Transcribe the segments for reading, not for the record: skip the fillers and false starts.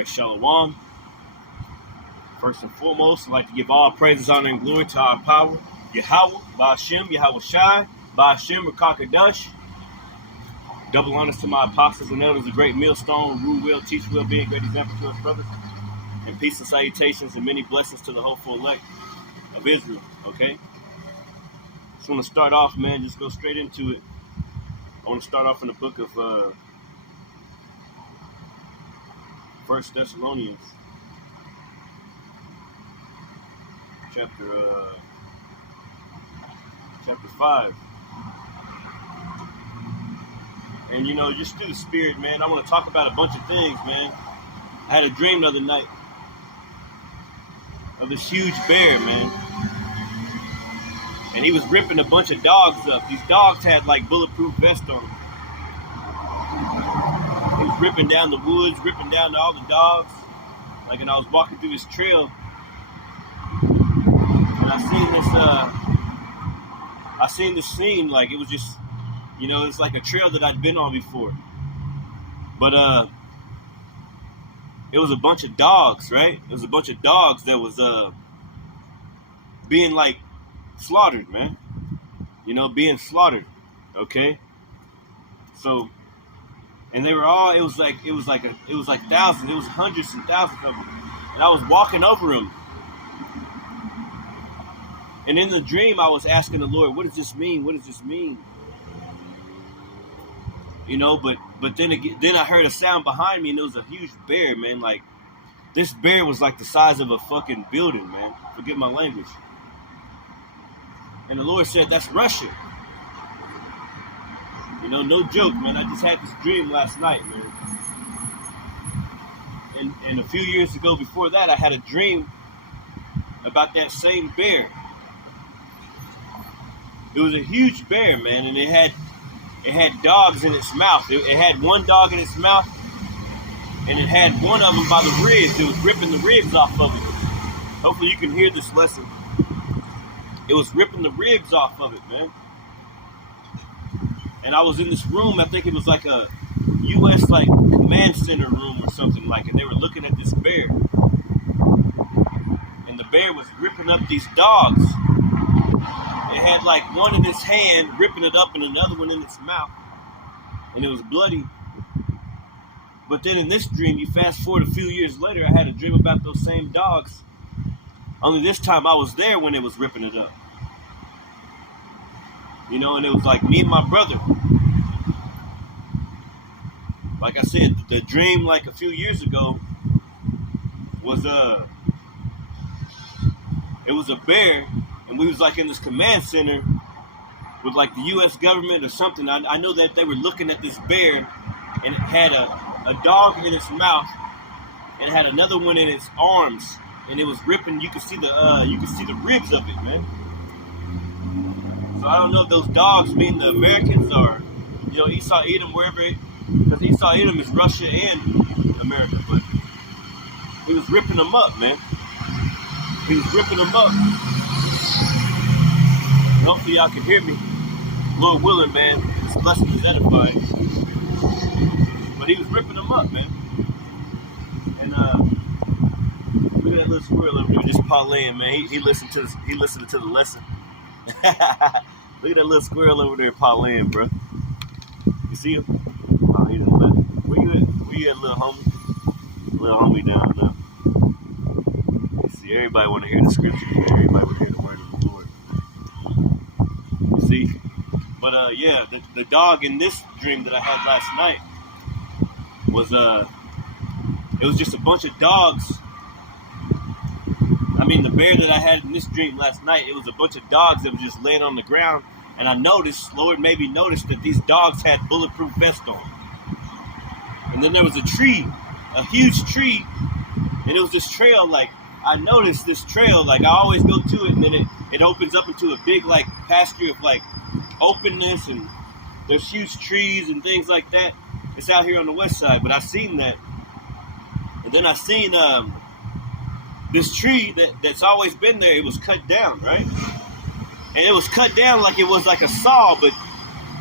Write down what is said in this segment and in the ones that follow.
Right, Shalom. First and foremost, I'd like to give all praises, honor, and glory to our power, Yahawah, Ba'ashem, Yahawashi, Ba'ashem, Rakakadash. Double honors to my apostles and elders, a great millstone, rule well, teach well, be a great example to us brothers. And peace and salutations and many blessings to the hopeful elect of Israel, okay? Just want to start off, man, just go straight into it. I want to start off in the book of 1 Thessalonians, chapter 5. And, you know, just through the spirit, man, I want to talk about a bunch of things, man. I had a dream the other night of this huge bear, man. And he was ripping a bunch of dogs up. These dogs had, like, bulletproof vests on them. He was ripping down the woods, ripping down all the dogs. Like, and I was walking through this trail. And I seen this scene, like, it was just, you know, it's like a trail that I'd been on before. But, it was a bunch of dogs, right? It was a bunch of dogs that was, being, like, slaughtered, man. You know, being slaughtered, okay? So, and they were all, it was like thousands, it was hundreds and thousands of them. And I was walking over them. And in the dream, I was asking the Lord, what does this mean? What does this mean? You know, but then I heard a sound behind me, and it was a huge bear, man. Like, this bear was like the size of a fucking building, man. Forget my language. And the Lord said, that's Russia. You know, no joke, man. I just had this dream last night, man. And a few years ago before that, I had a dream about that same bear. It was a huge bear, man, and it had dogs in its mouth. It had one dog in its mouth, and it had one of them by the ribs. It was ripping the ribs off of it. Hopefully you can hear this lesson. It was ripping the ribs off of it, man. And I was in this room, I think it was like a U.S. like command center room or something like, and they were looking at this bear. And the bear was ripping up these dogs. It had like one in its hand, ripping it up, and another one in its mouth. And it was bloody. But then in this dream, you fast forward a few years later, I had a dream about those same dogs. Only this time I was there when it was ripping it up. You know, and it was like me and my brother. Like I said, the dream like a few years ago was it was a bear, and we was like in this command center with like the U.S. government or something. I know that they were looking at this bear, and it had a dog in its mouth, and it had another one in its arms, and it was ripping. You could see the ribs of it, man. So I don't know if those dogs mean the Americans or, you know, Esau Edom, wherever, because Esau Edom is Russia and America, but he was ripping them up, man. He was ripping them up. And hopefully y'all can hear me. Lord willing, man, this lesson is edifying. But he was ripping them up, man. And look at that little squirrel over there just parlaying, man. He listened to the lesson. Look at that little squirrel over there parlaying, bro. You see him? Oh, he done left. Where you at, little homie? Little homie down there. You see, everybody want to hear the scripture. Everybody want to hear the word of the Lord. You see? But yeah, the dog in this dream that I had last night was it was just a bunch of dogs. I mean, the bear that I had in this dream last night, it was a bunch of dogs that were just laying on the ground. And I noticed, Lord made me notice that these dogs had bulletproof vests on. And then there was a tree, a huge tree. And it was this trail, like, I noticed this trail, like, I always go to it. And then it opens up into a big, like, pasture of, like, openness. And there's huge trees and things like that. It's out here on the west side. But I seen that. And then I seen, this tree that's always been there, it was cut down, right? And it was cut down like it was like a saw, but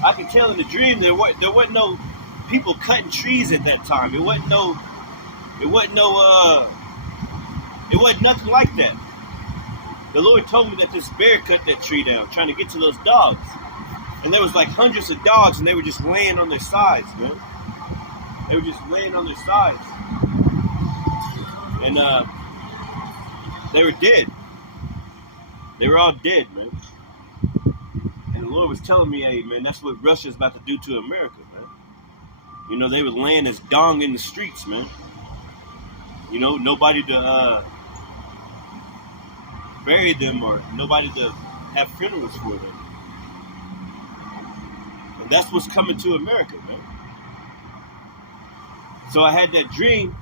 I could tell in the dream there wasn't no people cutting trees at that time. It wasn't no It wasn't it wasn't nothing like that. The Lord told me that this bear cut that tree down, trying to get to those dogs. And there was like hundreds of dogs, and they were just laying on their sides, man. They were just laying on their sides. And they were dead. They were all dead, man. And the Lord was telling me, hey, man, that's what Russia's about to do to America, man. You know, they were laying as dong in the streets, man. You know, nobody to bury them or nobody to have funerals for them. And that's what's coming to America, man. So I had that dream,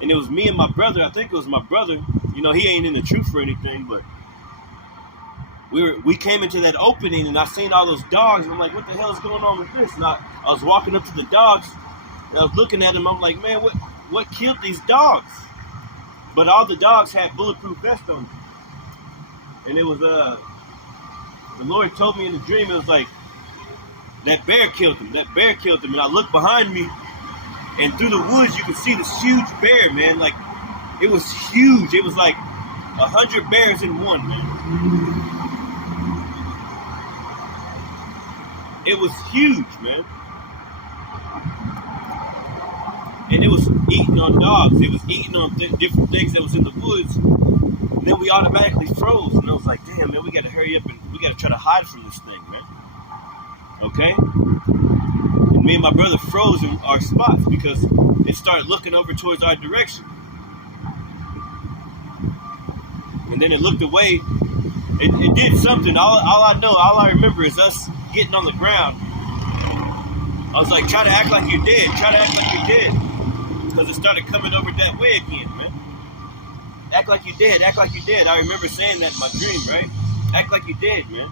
and it was me and my brother. I think it was my brother. You know, he ain't in the truth or anything, but we came into that opening, and I seen all those dogs, and I'm like, what the hell is going on with this? And I was walking up to the dogs, and I was looking at them. I'm like, man, what killed these dogs? But all the dogs had bulletproof vests on them. And it was, the Lord told me in the dream, it was like, that bear killed him. That bear killed him. And I looked behind me, and through the woods, you could see this huge bear, man. Like, it was huge. It was like 100 bears in one, man. It was huge, man. And it was eating on dogs. It was eating on different things that was in the woods. And then we automatically froze. And I was like, damn, man, we got to hurry up and we got to try to hide from this thing, man. Okay? And me and my brother froze in our spots because it started looking over towards our direction. And then it looked away. It did something. All I remember is us getting on the ground. I was like, try to act like you're dead. Try to act like you're dead. Because it started coming over that way again, man. Act like you're dead. Act like you're dead. I remember saying that in my dream, right? Act like you're dead, man.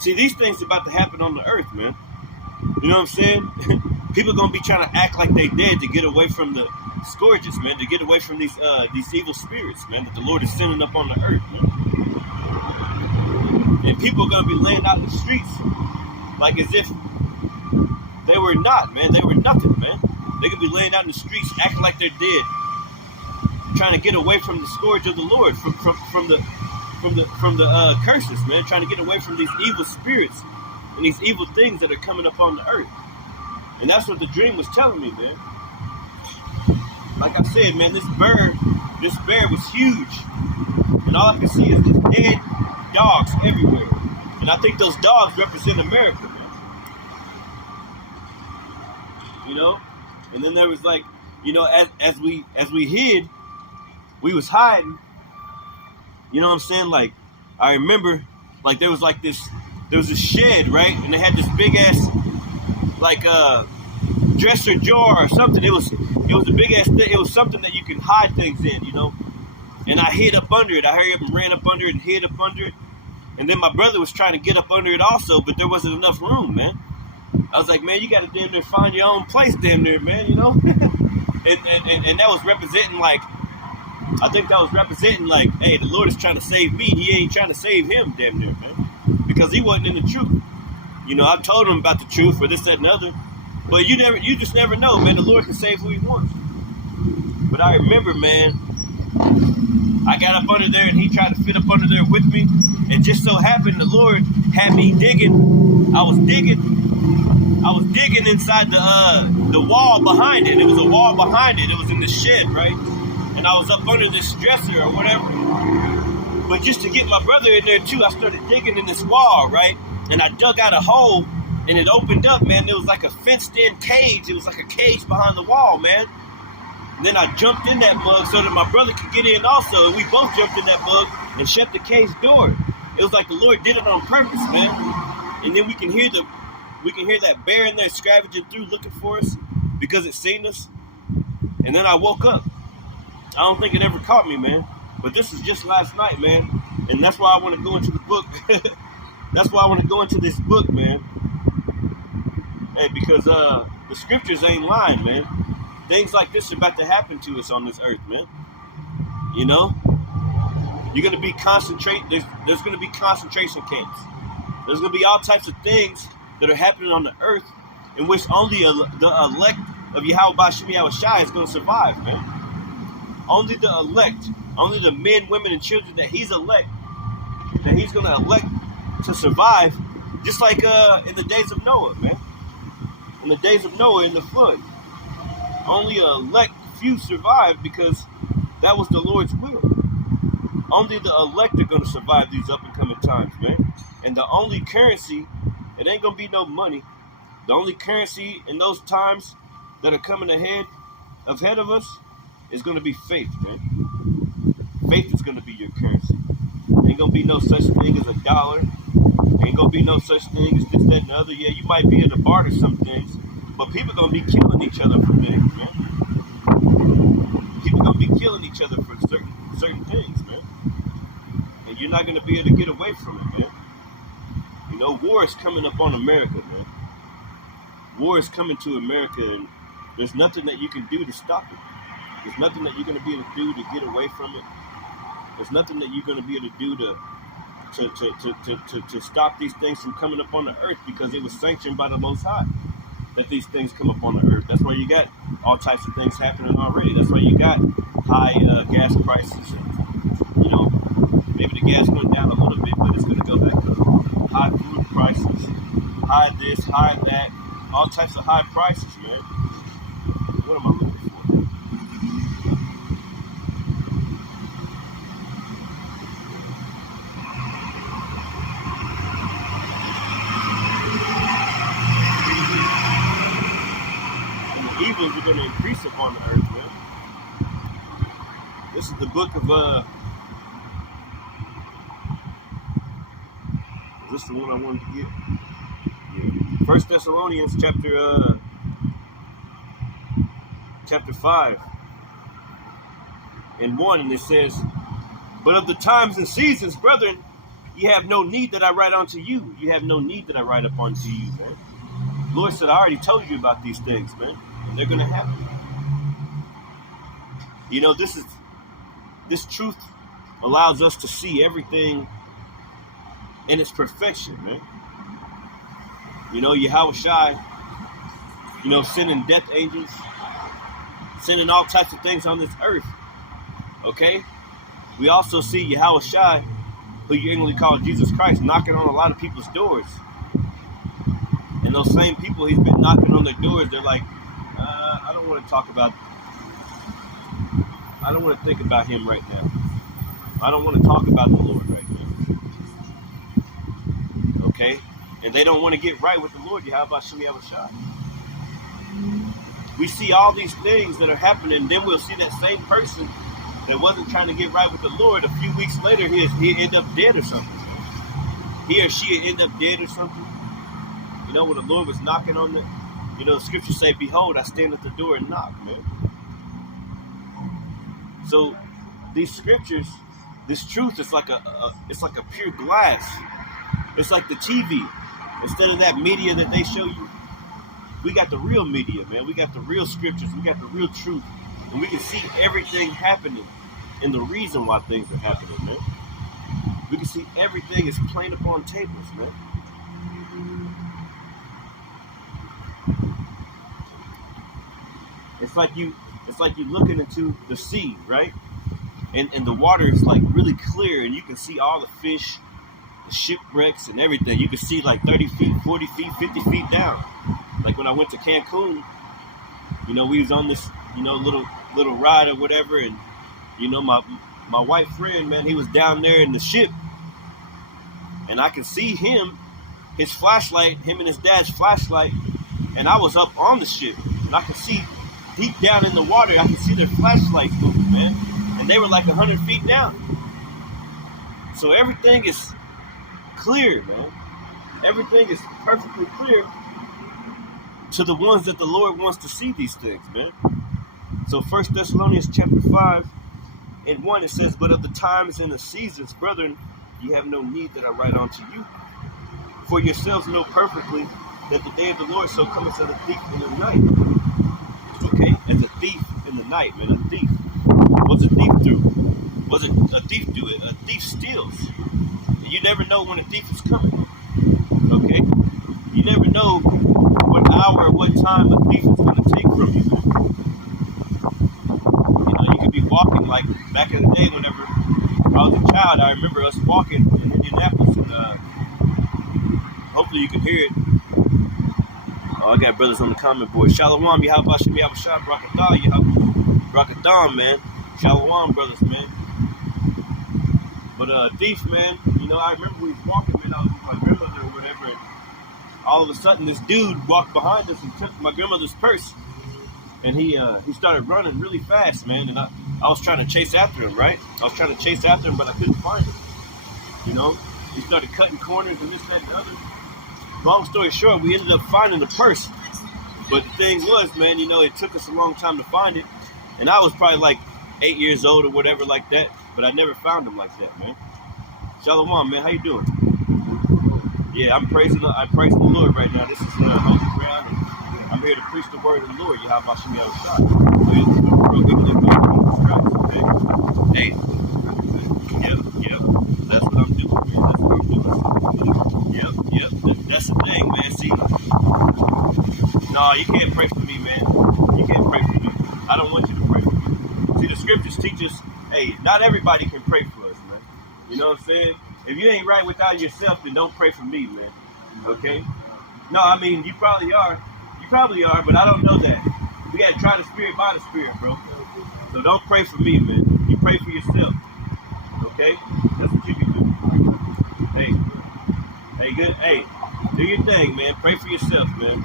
See, these things about to happen on the earth, man. You know what I'm saying? People going to be trying to act like they dead to get away from the scourges, man. To get away from these evil spirits, man, that the Lord is sending up on the earth, man. And people are going to be laying out in the streets like as if they were not, man. They were nothing, man. They could be laying out in the streets, acting like they're dead, trying to get away from the scourge of the Lord, from the curses, man. Trying to get away from these evil spirits and these evil things that are coming up on the earth. And that's what the dream was telling me, man. Like I said, man, this bear was huge, and all I could see is these dead dogs everywhere. And I think those dogs represent America, man. You know? And then there was like, you know, as we hid, we was hiding. You know what I'm saying? Like, I remember, like there was a shed, right? And they had this big ass, like dresser drawer or something. It was a big ass thing. It was something that you can hide things in, you know. And I hid up under it. I hurried up and ran up under it and hid up under it. And then my brother was trying to get up under it also, but there wasn't enough room, man. I was like, man, you got to damn near find your own place damn near, man, you know? and that was representing like, I think that was representing like, hey, the Lord is trying to save me. He ain't trying to save him damn near, man. Because he wasn't in the truth. You know, I've told him about the truth or this, that, and other. But you just never know, man. The Lord can save who he wants. But I remember, man, I got up under there and he tried to fit up under there with me. And just so happened the Lord had me digging. I was digging inside the wall behind it. It was a wall behind it. It was in the shed, right? And I was up under this dresser or whatever. But just to get my brother in there too, I started digging in this wall, right? And I dug out a hole and it opened up, man. It was like a fenced in cage. It was like a cage behind the wall, man. And then I jumped in that mug so that my brother could get in also. And we both jumped in that mug and shut the cage door. It was like the Lord did it on purpose, man. And then we can hear that bear in there scavenging through looking for us because it seen us. And then I woke up. I don't think it ever caught me, man. But this is just last night, man. And that's why I want to go into the book. That's why I want to go into this book, man. Hey, because the scriptures ain't lying, man. Things like this are about to happen to us on this earth, man. You know? You're going to be there's going to be concentration camps. There's going to be all types of things that are happening on the earth in which only the elect of Yahawashi is going to survive, man. Only the elect, only the men, women, and children that he's going to elect to survive, just like in the days of Noah, man. In the days of Noah in the flood, only a elect few survived because that was the Lord's will. Only the elect are going to survive these up and coming times, man. And the only currency, it ain't going to be no money. The only currency in those times that are coming ahead of us is going to be faith, man. Faith is going to be your currency. Ain't going to be no such thing as a dollar. Ain't going to be no such thing as this, that, and the other. Yeah, you might be able to barter some things, but people are going to be killing each other for things, man. People are going to be killing each other for certain things, man. And you're not going to be able to get away from it, man. You know, war is coming up on America, man. War is coming to America, and there's nothing that you can do to stop it. There's nothing that you're going to be able to do to get away from it. There's nothing that you're going to be able to do to stop these things from coming up on the earth, because it was sanctioned by the Most High that these things come up on the earth. That's why you got all types of things happening already. That's why you got high gas prices, and you know, maybe the gas went down a little bit, but it's going to go back up. High food prices, high this, high that, all types of high prices, man. What am I looking for? And the evils are going to increase upon the earth, man. This is the book of is this the one I wanted to get? Yeah. 1 Thessalonians chapter 5 and 1, and it says, "But of the times and seasons, brethren, ye have no need that I write unto you." You have no need that I write upon to you, man. The Lord said, I already told you about these things, man. And they're going to happen. You know, this truth allows us to see everything in its perfection, man. You know, Yahawashi, you know, sending death angels, sending all types of things on this earth. Okay? We also see Yahawashi, who you English call Jesus Christ, knocking on a lot of people's doors. And those same people he's been knocking on their doors, they're like, I don't want to think about him right now. I don't want to talk about the Lord right now. Okay? And they don't want to get right with the Lord. Yahawashi. We see all these things that are happening, then we'll see that same person that wasn't trying to get right with the Lord. A few weeks later, he'd end up dead or something. He or she would end up dead or something. You know, when the Lord was knocking on the, you know, the scriptures say, "Behold, I stand at the door and knock," man. So these scriptures, this truth is like it's like a pure glass. It's like the TV. Instead of that media that they show you, we got the real media, man. We got the real scriptures. We got the real truth. And we can see everything happening and the reason why things are happening, man. We can see everything is plain upon tables, man. It's like you looking into the sea, right? And the water is like really clear, and you can see all the fish, the shipwrecks, and everything. You can see like 30 feet, 40 feet, 50 feet down. Like when I went to Cancun, you know, we was on this, you know, little ride or whatever, and you know, my white friend, man, he was down there in the ship, and I could see his flashlight, him and his dad's flashlight, and I was up on the ship, and I could see deep down in the water, I could see their flashlights moving, man, and they were like 100 feet down. So everything is clear, man. Everything is perfectly clear to the ones that the Lord wants to see these things, man. So 1 Thessalonians chapter 5 and 1, it says, "But of the times and the seasons, brethren, ye have no need that I write unto you. For yourselves know perfectly that the day of the Lord so cometh as a thief in the night." Okay, as a thief in the night, man. A thief. What's a thief do? What's a thief do? A thief steals. And you never know when a thief is coming. Okay? You never know what hour or what time a thief is going to take from you. child, I remember us walking in Indianapolis, and hopefully you can hear it. Oh, I got brothers on the comment board. Shalom, Yahawashi, Yahawah, Brakadam, man. Shalom, brothers, man. But thief, man, you know, I remember we was walking, man, I was with my grandmother or whatever, and all of a sudden this dude walked behind us and took my grandmother's purse. And he started running really fast, man, and I was trying to chase after him, right? I was trying to chase after him, but I couldn't find him, you know? He started cutting corners and this, that, and the other. Long story short, we ended up finding the purse. But the thing was, man, you know, it took us a long time to find it. And I was probably like 8 years old or whatever like that, but I never found him like that, man. Shalom, man, how you doing? Yeah, I'm praising the Lord right now. This is holy ground, and I'm here to preach the word of the Lord. Yahawashi, Yahawah. Hey, yep. That's what I'm doing, man. That's what I'm doing. Yep. That's the thing, man. See, no, you can't pray for me, man. You can't pray for me. I don't want you to pray for me. See, the scriptures teach us, hey, not everybody can pray for us, man. You know what I'm saying? If you ain't right without yourself, then don't pray for me, man. Okay? No, I mean, you probably are. You probably are, but I don't know that. We got to try the spirit by the spirit, bro. So don't pray for me, man. You pray for yourself. Okay? That's what you can do. Hey, good. Hey, do your thing, man. Pray for yourself, man.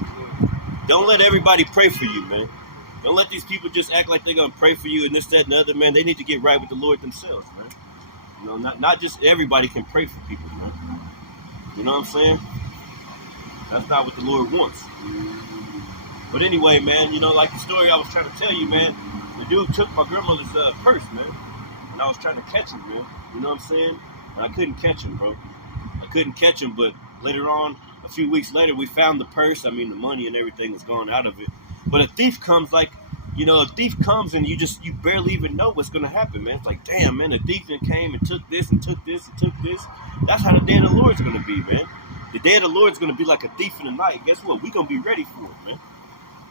Don't let everybody pray for you, man. Don't let these people just act like they're going to pray for you and this, that, and the other, man. They need to get right with the Lord themselves, man. You know, not just everybody can pray for people, man. You know what I'm saying? That's not what the Lord wants. But anyway, man, you know, like the story I was trying to tell you, man, the dude took my grandmother's purse, man. And I was trying to catch him, man. You know what I'm saying? And I couldn't catch him, bro. I couldn't catch him, but later on, a few weeks later, we found the purse. I mean, the money and everything was gone out of it. But a thief comes like, you know, a thief comes and you barely even know what's going to happen, man. It's like, damn, man, a thief came and took this and took this and took this. That's how the day of the Lord's going to be, man. The day of the Lord's going to be like a thief in the night. Guess what? We're going to be ready for it, man.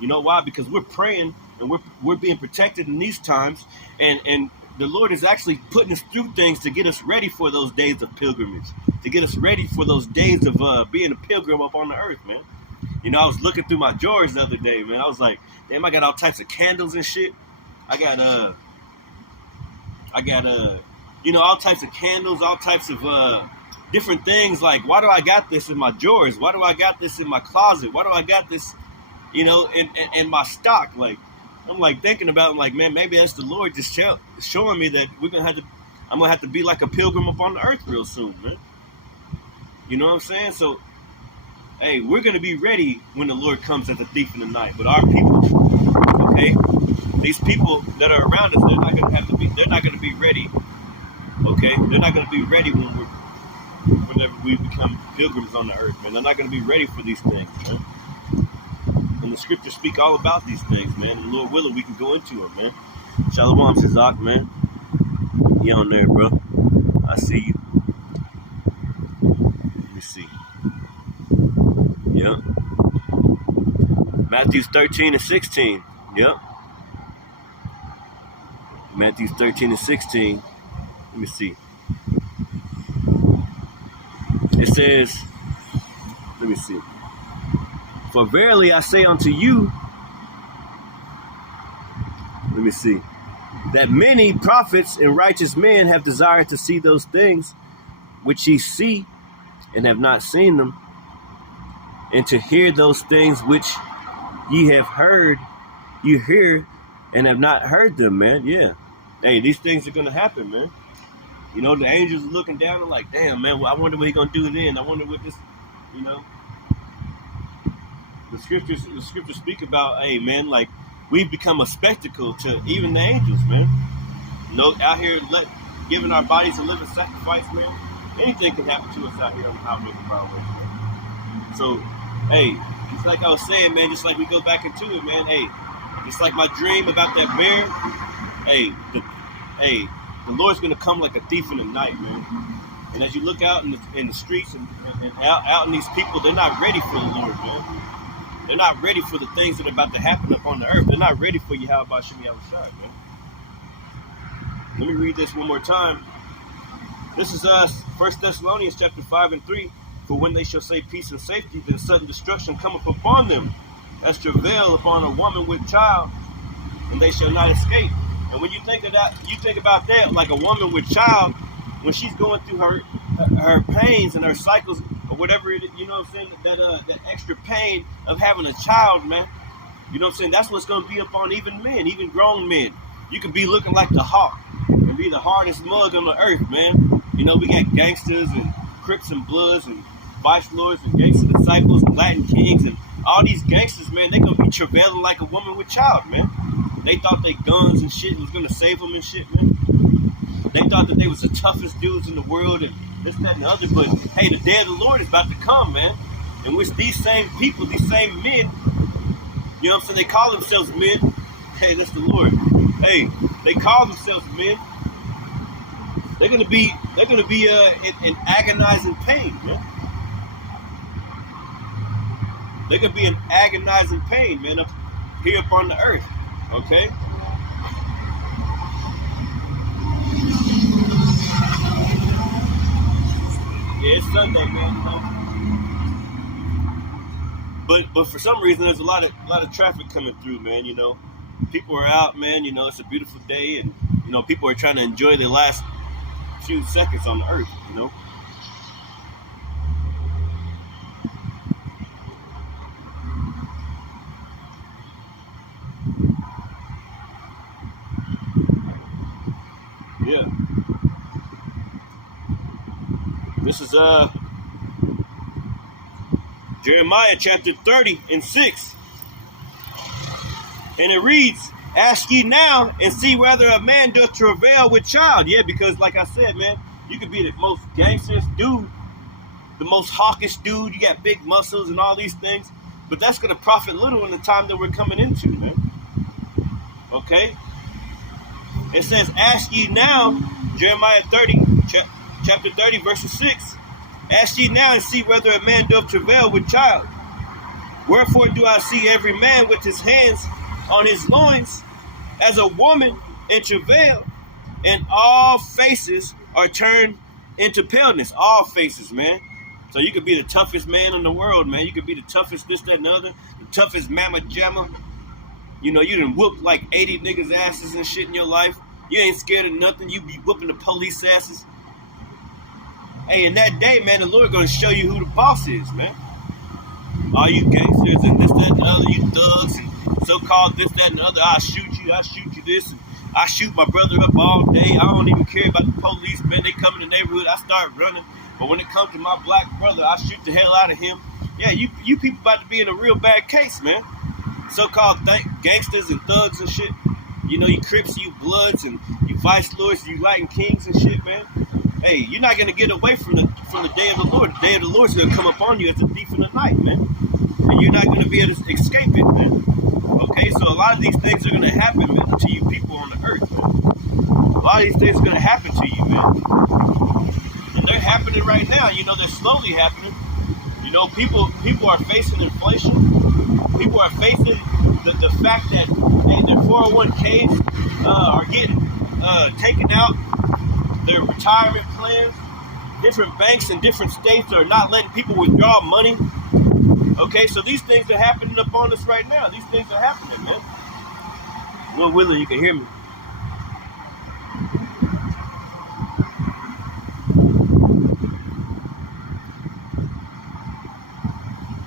You know why? Because we're praying and we're being protected in these times. And the Lord is actually putting us through things to get us ready for those days of pilgrimage, to get us ready for those days of being a pilgrim up on the earth, man. You know, I was looking through my drawers the other day, man. I was like, damn, I got all types of candles and shit. I got you know, all types of candles, all types of different things. Like, why do I got this in my drawers? Why do I got this in my closet? Why do I got this, you know, in my stock? Like, I'm like thinking about it, like, man, maybe that's the Lord just showing me that I'm gonna have to be like a pilgrim up on the earth real soon, man. You know what I'm saying? So, hey, we're gonna be ready when the Lord comes as a thief in the night. But our people, okay, these people that are around us, they're not gonna be ready. Okay, they're not gonna be ready whenever we become pilgrims on the earth, man. They're not gonna be ready for these things, man. And the scriptures speak all about these things, man. And Lord willing, we can go into it, man. Shalom, Shazak, man. You on there, bro? I see you. Let me see. Yep. Matthew 13 and 16. Yep. Matthew 13 and 16. Let me see. It says, let me see. For verily I say unto you, let me see, that many prophets and righteous men have desired to see those things which ye see and have not seen them, and to hear those things which ye have heard, you hear and have not heard them, man. Yeah. Hey, these things are going to happen, man. You know, the angels are looking down and like, damn, man, well, I wonder what he's going to do then. I wonder what this, you know. The scriptures speak about, hey, man, like, we've become a spectacle to even the angels, man. You know, out here giving our bodies a living sacrifice, man. Anything can happen to us out here on the highways and byways, man. So, hey, just like I was saying, man, just like we go back into it, man, hey, just like my dream about that bear, hey, the Lord's going to come like a thief in the night, man. And as you look out in the streets and out in these people, they're not ready for the Lord, man. They're not ready for the things that are about to happen up on the earth. They're not ready for Yahawashi, man. Let me read this one more time. This is 1 Thessalonians chapter 5 and 3. For when they shall say peace and safety, then sudden destruction cometh upon them, as travail upon a woman with child, and they shall not escape. And when you think of that, you think about that like a woman with child, when she's going through her pains and her cycles or whatever it is, you know what I'm saying? That extra pain of having a child, man. You know what I'm saying? That's what's going to be upon even men, even grown men. You could be looking like the hawk and be the hardest mug on the earth, man. You know, we got gangsters and Crips and Bloods and Vice Lords and gangster disciples and Latin kings and all these gangsters, man. They going to be travailing like a woman with child, man. They thought they guns and shit was going to save them and shit, man. They thought that they was the toughest dudes in the world and this, that, and the other. But, hey, the day of the Lord is about to come, man. In which these same people, these same men, you know what I'm saying? They call themselves men. Hey, that's the Lord. Hey, they call themselves men. They're gonna be in agonizing pain, man. They're gonna be in agonizing pain, man, up here upon the earth. Okay. Yeah, it's Sunday, man. You know? But for some reason, there's a lot of traffic coming through, man. You know, people are out, man. You know, it's a beautiful day, and you know, people are trying to enjoy their last few seconds on the earth. You know. Yeah. This is Jeremiah chapter 30 and 6. And it reads, ask ye now and see whether a man doth travail with child. Yeah, because like I said, man, you could be the most gangsterous dude, the most hawkish dude. You got big muscles and all these things. But that's going to profit little in the time that we're coming into, man. Okay? It says, ask ye now, Jeremiah 30, chapter 30, verse 6. Ask ye now and see whether a man doth travail with child. Wherefore do I see every man with his hands on his loins as a woman in travail, and all faces are turned into paleness. All faces, man. So you could be the toughest man in the world, man. You could be the toughest this, that, and the other. The toughest mama jamma. You know, you done whooped like 80 niggas' asses and shit in your life. You ain't scared of nothing. You be whooping the police asses. Hey, in that day, man, the Lord gonna show you who the boss is, man. All you gangsters and this, that, and the other, you thugs and so-called this, that, and the other. I shoot you this, and I shoot my brother up all day. I don't even care about the police, man. They come in the neighborhood, I start running. But when it comes to my black brother, I shoot the hell out of him. Yeah, you people about to be in a real bad case, man. So-called gangsters and thugs and shit. You know, you Crips, you Bloods, and you Vice Lords, you Latin Kings and shit, man. Hey, you're not gonna get away from the day of the Lord. The day of the Lord's gonna come upon you as a thief in the night, man. And you're not gonna be able to escape it, man. Okay, so a lot of these things are gonna happen, man, to you people on the earth, man. A lot of these things are gonna happen to you, man. And they're happening right now. You know, they're slowly happening. You know, people are facing inflation. People are facing the fact that their 401ks are getting taken out. Their retirement plans. Different banks in different states are not letting people withdraw money. Okay, so these things are happening upon us right now. These things are happening, man. Well, Willie, you can hear me.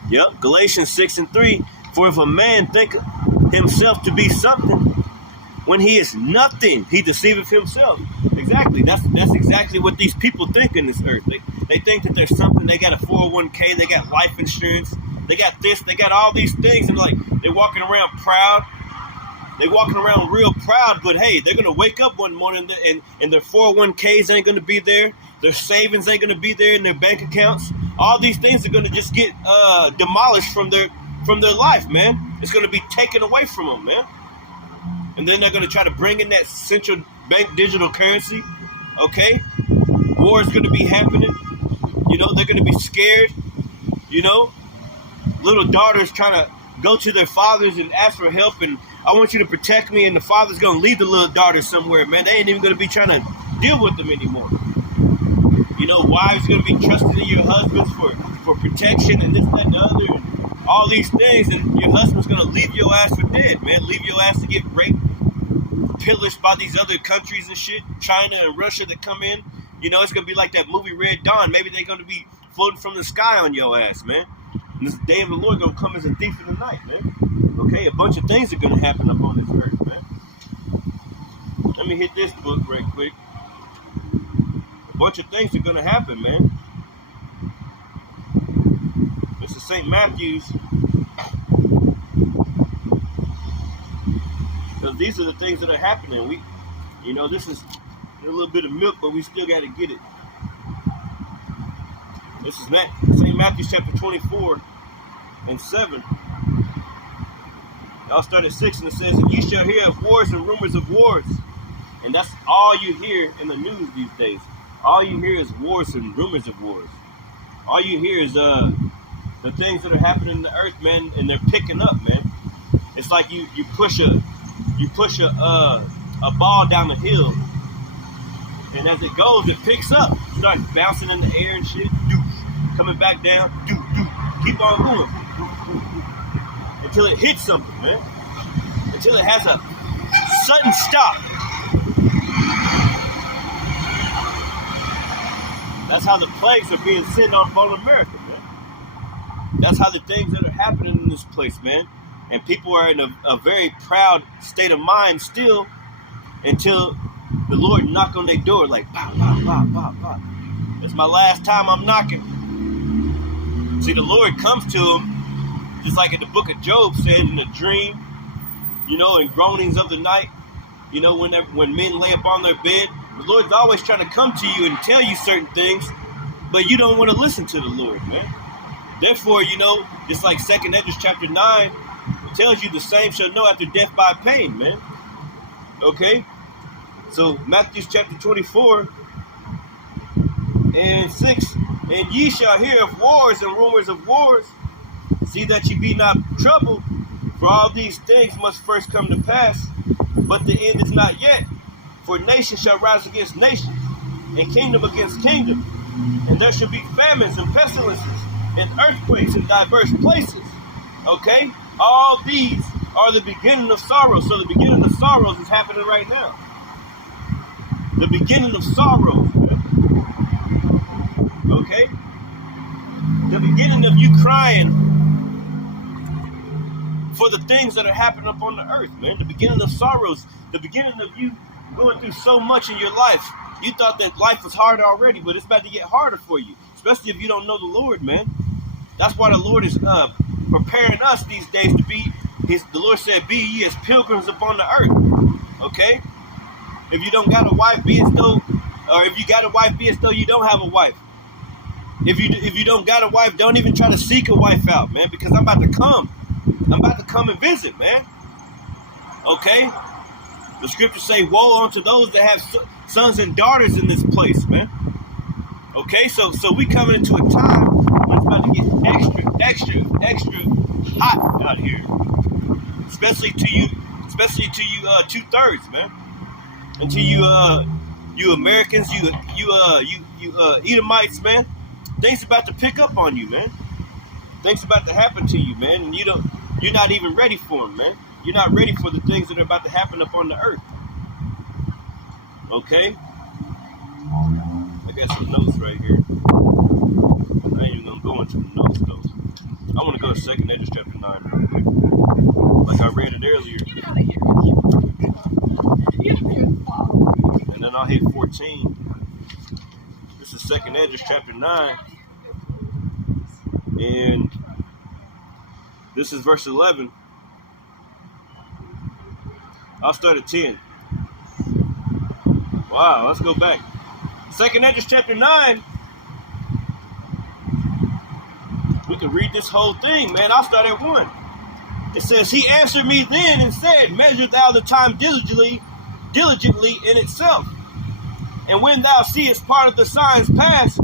Yep, Galatians 6 and 3. For if a man think himself to be something, when he is nothing, he deceiveth himself. Exactly. That's exactly what these people think in this earth. They think that there's something. They got a 401k. They got life insurance. They got this. They got all these things. And like, they're walking around proud. They're walking around real proud. But hey, they're going to wake up one morning and their 401ks ain't going to be there. Their savings ain't going to be there in their bank accounts. All these things are going to just get demolished from their life, man. It's going to be taken away from them, man. And then they're going to try to bring in that central bank digital currency. Okay? War is going to be happening. You know, they're going to be scared. You know? Little daughters trying to go to their fathers and ask for help. And I want you to protect me. And the father's going to leave the little daughter somewhere, man. They ain't even going to be trying to deal with them anymore. wives going to be trusting in your husbands for protection and this, that, and the other, and all these things, and your husband's going to leave your ass for dead, man. Leave your ass to get raped, pillaged by these other countries and shit, China and Russia that come in. It's going to be like that movie Red Dawn. Maybe they're going to be floating from the sky on your ass, man. And this day of the Lord going to come as a thief in the night, man. Okay, a bunch of things are going to happen up on this earth, man. Let me hit this book right quick. A bunch of things are going to happen, man. This is St. Matthew's. So these are the things that are happening. This is a little bit of milk, but we still got to get it. This is St. Matthew chapter 24 and 7. I'll start at 6, and it says, "And ye shall hear of wars and rumors of wars." And that's all you hear in the news these days. All you hear is wars and rumors of wars. All you hear is the things that are happening in the earth, man, and they're picking up, man. It's like you push a ball down the hill, and as it goes, it picks up, starts bouncing in the air and shit, coming back down, keep on going until it hits something, man. Until it has a sudden stop. That's how the plagues are being sent on America, man. That's how the things that are happening in this place, man. And people are in a very proud state of mind still until the Lord knock on their door like, bah, bah, bah, bah, bah. It's my last time I'm knocking. See, the Lord comes to them, just like in the book of Job said, in a dream, in groanings of the night, when men lay upon their bed. The Lord's always trying to come to you and tell you certain things, but you don't want to listen to the Lord, man. Therefore, just like 2nd Esdras chapter 9 tells you, the same shall know after death by pain, man. Okay? So Matthew chapter 24 and 6, "And ye shall hear of wars and rumors of wars. See that ye be not troubled, for all these things must first come to pass, but the end is not yet. For nation shall rise against nation, and kingdom against kingdom. And there shall be famines and pestilences, and earthquakes in diverse places." Okay? All these are the beginning of sorrows. So the beginning of sorrows is happening right now. The beginning of sorrows. Okay? The beginning of you crying for the things that are happening up on the earth, man. The beginning of sorrows. The beginning of you going through so much in your life. You thought that life was hard already, but it's about to get harder for you. Especially if you don't know the Lord, man. That's why the Lord is preparing us these days to be the Lord said, "Be ye as pilgrims upon the earth." Okay? If you don't got a wife, be as though, or if you got a wife, be as though you don't have a wife. If you don't got a wife, don't even try to seek a wife out, man, because I'm about to come. I'm about to come and visit, man. Okay? The scriptures say, "Woe unto those that have sons and daughters in this place," man. Okay, so we coming into a time when it's about to get extra hot out here, especially to you 2/3, man, and to you Americans, you Edomites, man. Things about to pick up on you, man. Things about to happen to you, man, and you're not even ready for them, man. You're not ready for the things that are about to happen up on the earth. Okay? I got some notes right here. I ain't even gonna go into the notes though. I want to go to 2nd Esdras chapter 9 real quick. Like I read it earlier. And then I'll hit 14. This is 2nd Esdras chapter 9. And this is verse 11. I'll start at 10. Wow, let's go back. 2nd Esdras chapter 9. We can read this whole thing, man. I'll start at 1. It says, "He answered me then and said, Measure thou the time diligently in itself. And when thou seest part of the signs pass,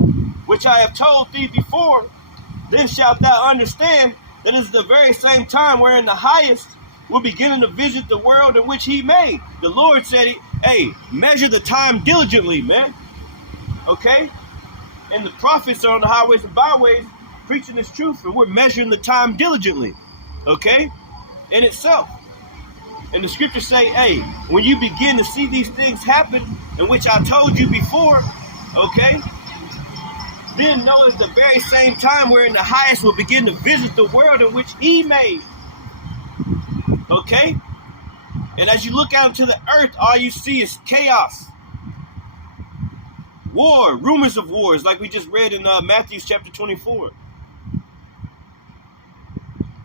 which I have told thee before, then shalt thou understand that it is the very same time wherein the highest will begin to visit the world in which he made." The Lord said, hey, measure the time diligently, man. Okay? And the prophets are on the highways and byways preaching this truth, and we're measuring the time diligently, okay, in itself. And the scriptures say, hey, when you begin to see these things happen, in which I told you before, okay, then know it's the very same time wherein the highest will begin to visit the world in which he made, okay? And as you look out into the earth, all you see is chaos, war, rumors of wars, like we just read in Matthew chapter 24.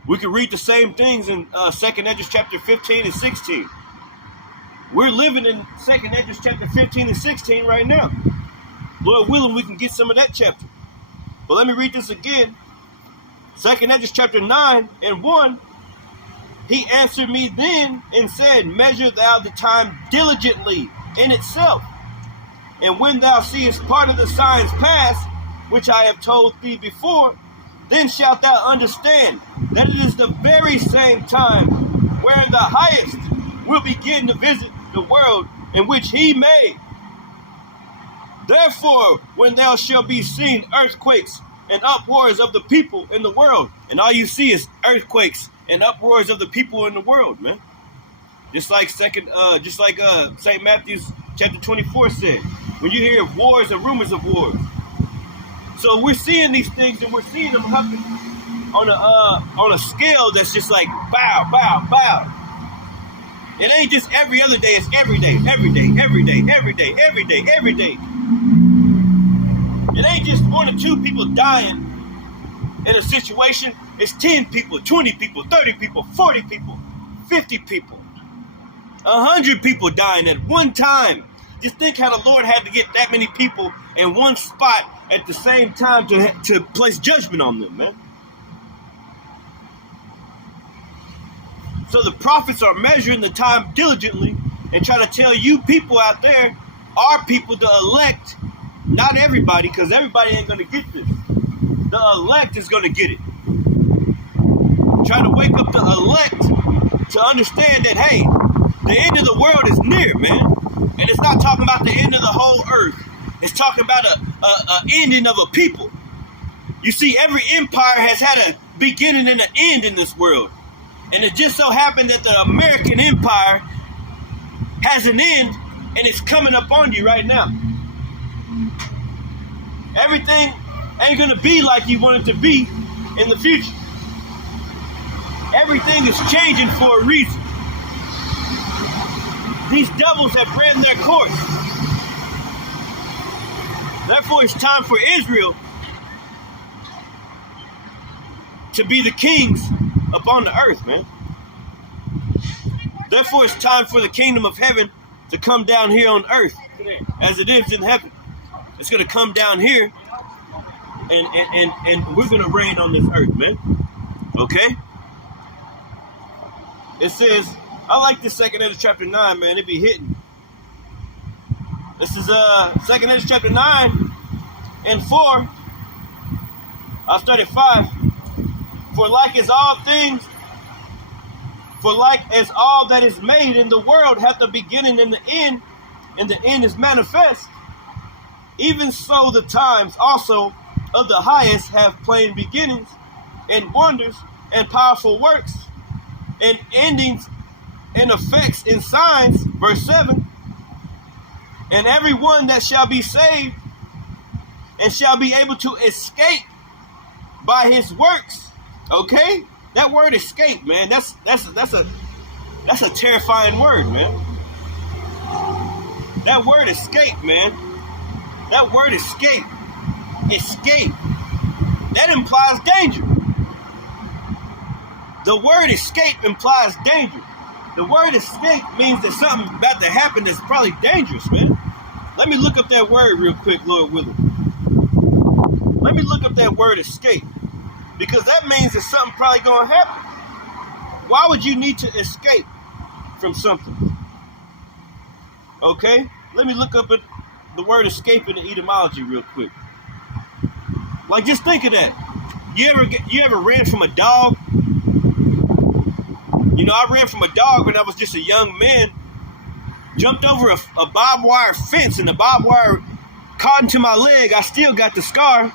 We can read the same things in 2nd Esdras chapter 15 and 16. We're living in 2nd Esdras chapter 15 and 16 right now. Lord willing, we can get some of that chapter. But let me read this again. 2nd Esdras chapter 9 and 1. He answered me then and said, measure thou the time diligently in itself. And when thou seest part of the signs pass, which I have told thee before, then shalt thou understand that it is the very same time wherein the highest will begin to visit the world in which he made. Therefore, when thou shalt be seen earthquakes and uproars of the people in the world, and all you see is earthquakes and uproars of the people in the world, man. Just like St. Matthew's chapter 24 said, when you hear wars and rumors of wars. So we're seeing these things, and we're seeing them happen on a scale that's just like bow, bow, bow. It ain't just every other day, it's every day, every day, every day, every day, every day, every day. It ain't just 1 or 2 people dying in a situation, it's 10 people, 20 people, 30 people, 40 people, 50 people, 100 people dying at one time. Just think how the Lord had to get that many people in one spot at the same time to place judgment on them, man. So the prophets are measuring the time diligently and trying to tell you people out there, our people, the elect, not everybody, because everybody ain't going to get this. The elect is going to get it. Try to wake up the elect to understand that, hey, the end of the world is near, man. And it's not talking about the end of the whole earth. It's talking about a ending of a people. You see, every empire has had a beginning and an end in this world. And it just so happened that the American empire has an end, and it's coming up on you right now. Everything ain't going to be like you want it to be in the future. Everything is changing for a reason. These devils have ran their course. Therefore, it's time for Israel to be the kings upon the earth, man. Therefore, it's time for the kingdom of heaven to come down here on earth as it is in heaven. It's going to come down here, and we're going to reign on this earth, man. Okay? It says, I like this 2nd Esdras chapter 9, man. It be hitting. This is 2nd Esdras chapter 9 and 4. I'll start at 5. For like as all that is made in the world hath a beginning and the end is manifest, even so the times also of the highest have plain beginnings, and wonders, and powerful works, and endings, and effects, and signs. Verse 7. And every one that shall be saved, and shall be able to escape by his works. Okay? That word escape, man, that's a terrifying word, man. That word escape, man. That word escape. Escape. That implies danger. The word escape implies danger. The word escape means that something about to happen that's probably dangerous, man. Let me look up that word real quick, Lord willing. Let me look up that word escape. Because that means that something probably going to happen. Why would you need to escape from something? Okay? Let me look up at the word escape in the etymology real quick. Like, just think of that. You ever ran from a dog? You know, I ran from a dog when I was just a young man. Jumped over a barbed wire fence, and the barbed wire caught into my leg. I still got the scar.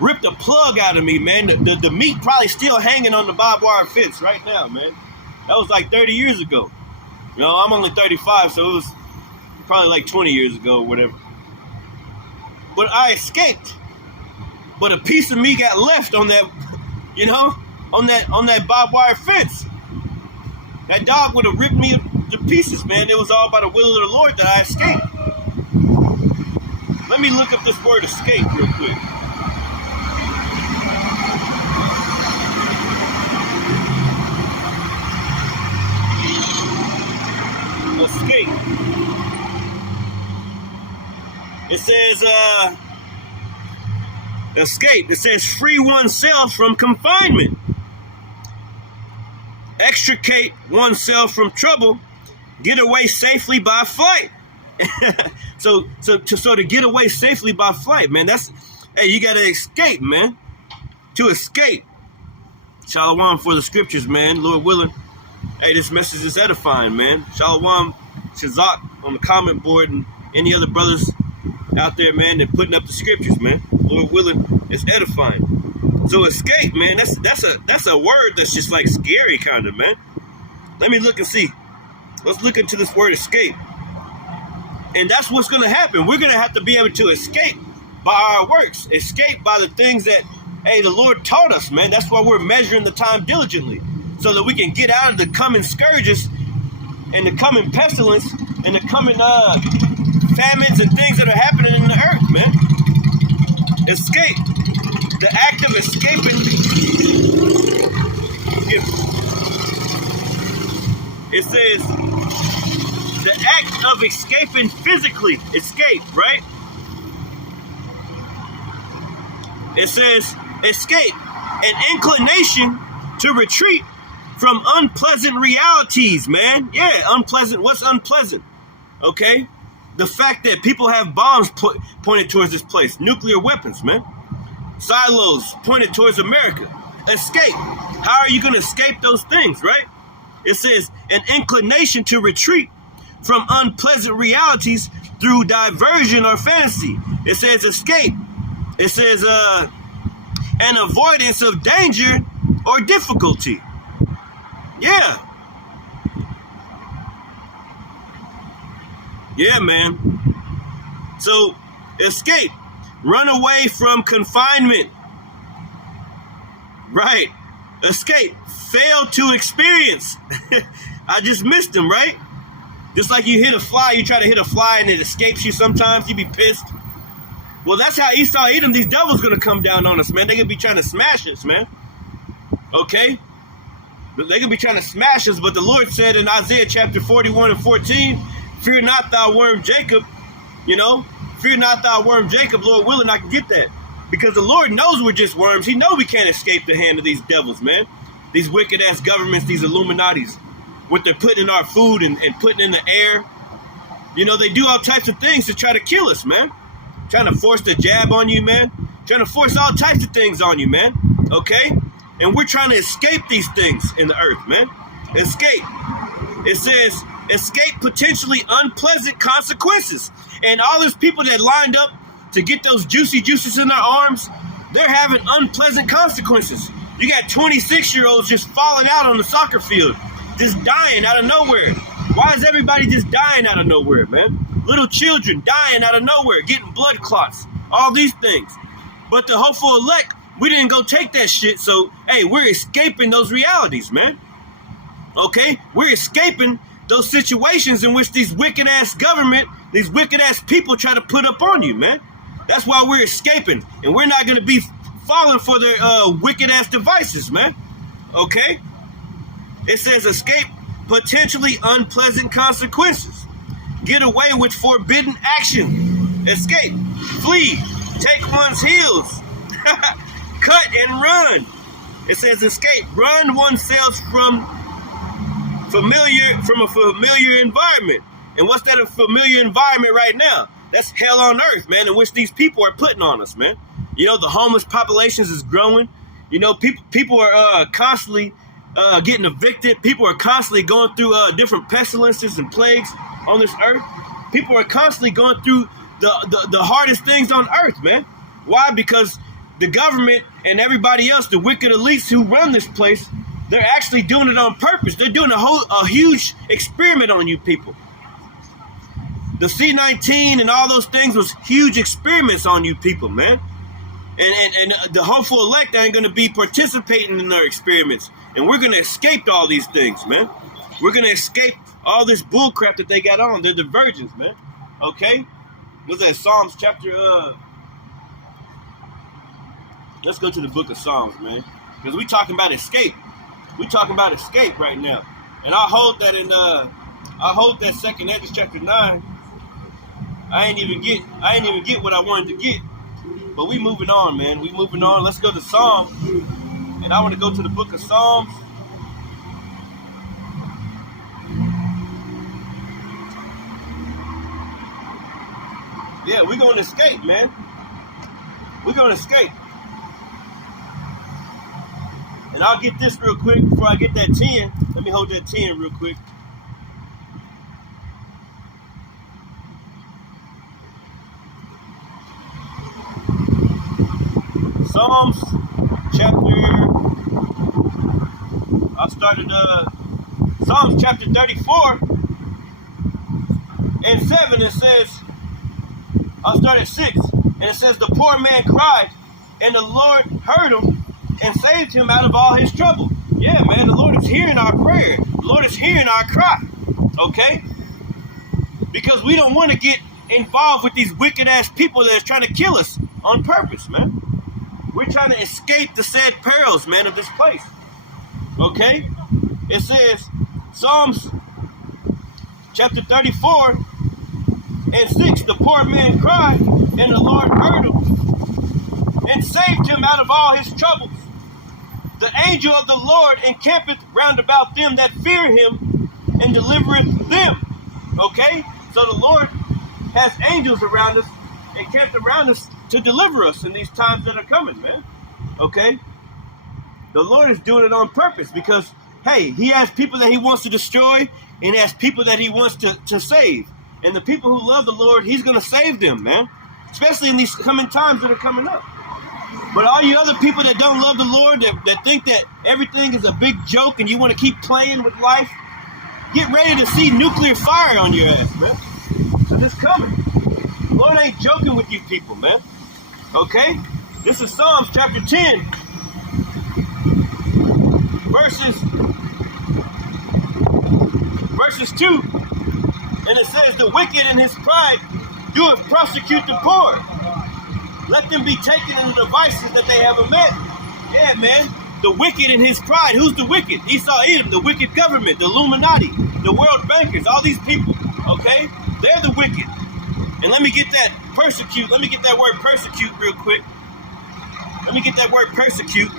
Ripped the plug out of me, man. The meat probably still hanging on the barbed wire fence right now, man. That was like 30 years ago. You know, I'm only 35, so it was probably like 20 years ago or whatever. But I escaped. But a piece of me got left on that, you know, on that barbed wire fence. That dog would have ripped me to pieces, man. It was all by the will of the Lord that I escaped. Let me look up this word escape real quick. Escape. It says, escape. It says free oneself from confinement. Extricate oneself from trouble. Get away safely by flight. So to get away safely by flight, man, hey, you got to escape, man. To escape. Shalom for the scriptures, man. Lord willing. Hey, this message is edifying, man. Shalom, Shazak on the comment board and any other brothers out there, man, that putting up the scriptures, man. Lord willing, it's edifying. So escape, man, that's a word that's just like scary kind of, man. Let me look and see. Let's look into this word escape. And that's what's going to happen. We're going to have to be able to escape by our works. Escape by the things that, hey, the Lord taught us, man. That's why we're measuring the time diligently. So that we can get out of the coming scourges and the coming pestilence and the coming famines and things that are happening in the earth, man. Escape. The act of escaping. It says the act of escaping physically. Escape, right? It says escape. An inclination to retreat from unpleasant realities, man. Yeah, unpleasant. What's unpleasant? Okay? The fact that people have bombs pointed towards this place. Nuclear weapons, man. Silos pointed towards America. Escape. How are you going to escape those things, right? It says an inclination to retreat from unpleasant realities through diversion or fantasy. It says escape. It says an avoidance of danger or difficulty. Yeah. Yeah, man. So, escape. Run away from confinement. Right. Escape. Fail to experience. I just missed him, right? Just like you hit a fly, you try to hit a fly and it escapes you sometimes, you be pissed. Well, that's how Esau Edom, these devils gonna come down on us, man. They gonna be trying to smash us, man. Okay? They can be trying to smash us, but the Lord said in Isaiah chapter 41 and 14, fear not thou worm Jacob, you know, fear not thou worm Jacob, Lord willing, I can get that. Because the Lord knows we're just worms. He knows we can't escape the hand of these devils, man. These wicked ass governments, these Illuminatis, what they're putting in our food and putting in the air. You know, they do all types of things to try to kill us, man. Trying to force the jab on you, man. Trying to force all types of things on you, man. Okay? And we're trying to escape these things in the earth, man. Escape. It says, escape potentially unpleasant consequences. And all those people that lined up to get those juicy juices in their arms, they're having unpleasant consequences. You got 26-year-olds just falling out on the soccer field, just dying out of nowhere. Why is everybody just dying out of nowhere, man? Little children dying out of nowhere, getting blood clots, all these things. But the hopeful elect, we didn't go take that shit, so, hey, we're escaping those realities, man. Okay? We're escaping those situations in which these wicked-ass government, these wicked-ass people try to put up on you, man. That's why we're escaping, and we're not going to be falling for their wicked-ass devices, man. Okay? It says escape potentially unpleasant consequences. Get away with forbidden action. Escape. Flee. Take one's heels. Cut and run. It says escape. Run oneself from a familiar environment. And what's that a familiar environment right now? That's hell on earth, man, in which these people are putting on us, man. You know, the homeless populations is growing. You know, people are constantly getting evicted. People are constantly going through different pestilences and plagues on this earth. People are constantly going through the hardest things on earth, man. Why? Because the government and everybody else, the wicked elites who run this place, they're actually doing it on purpose. They're doing a huge experiment on you people. The C-19 and all those things was huge experiments on you people, man. And the hopeful elect ain't going to be participating in their experiments. And we're going to escape all these things, man. We're going to escape all this bull crap that they got on. They're the virgins, man. Okay? What's that? Psalms chapter... Let's go to the book of Psalms, man. Because we talking about escape. We talking about escape right now. And I hold that in... I hold that 2nd Ezra chapter 9. I ain't even get what I wanted to get. But we moving on, man. We moving on. Let's go to Psalms. And I want to go to the book of Psalms. Yeah, we're going to escape, man. We're going to escape. And I'll get this real quick before I get that 10. Let me hold that 10 real quick. Psalms Psalms chapter 34 and 7, it says, I'll start at 6, and it says, the poor man cried, and the Lord heard him and saved him out of all his trouble. Yeah, man, the Lord is hearing our prayer. The Lord is hearing our cry, okay? Because we don't want to get involved with these wicked-ass people that are trying to kill us on purpose, man. We're trying to escape the sad perils, man, of this place. Okay? It says, Psalms chapter 34 and 6, the poor man cried, and the Lord heard him, and saved him out of all his troubles. The angel of the Lord encampeth round about them that fear him, and delivereth them. Okay? So the Lord has angels around us, encamped around us, to deliver us in these times that are coming, man. Okay? The Lord is doing it on purpose because, hey, he has people that he wants to destroy and he has people that he wants to save. And the people who love the Lord, he's going to save them, man. Especially in these coming times that are coming up. But all you other people that don't love the Lord, that think that everything is a big joke and you want to keep playing with life, get ready to see nuclear fire on your ass, man. So it's coming. The Lord ain't joking with you people, man. Okay? This is Psalms chapter 10, verses 2. And it says, the wicked in his pride doeth prosecute the poor. Let them be taken in the devices that they have met. Yeah, man. The wicked in his pride. Who's the wicked? Esau, Edom, the wicked government, the Illuminati, the world bankers, all these people. Okay? They're the wicked. And let me get that persecute. Let me get that word persecute real quick. Let me get that word persecute.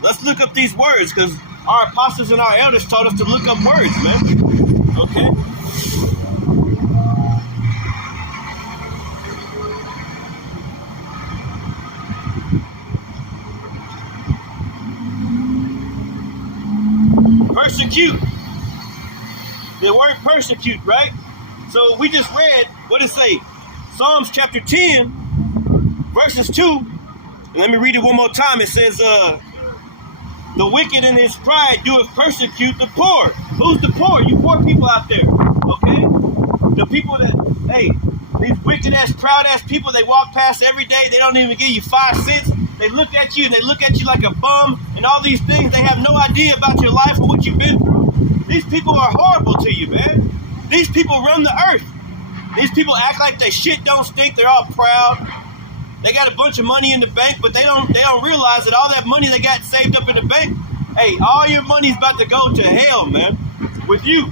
Let's look up these words because our apostles and our elders taught us to look up words, man. Okay? Persecute. The word persecute, right? So we just read, what did it say? Psalms chapter 10, verses 2. And let me read it one more time. It says, the wicked in his pride doeth persecute the poor. Who's the poor? You poor people out there. Okay? The people that, hey, these wicked-ass, proud-ass people, they walk past every day. They don't even give you 5 cents. They look at you and they look at you like a bum and all these things. They have no idea about your life or what you've been through. These people are horrible to you, man. These people run the earth. These people act like their shit don't stink. They're all proud. They got a bunch of money in the bank, but they don't realize that all that money they got saved up in the bank, hey, all your money's about to go to hell, man, with you.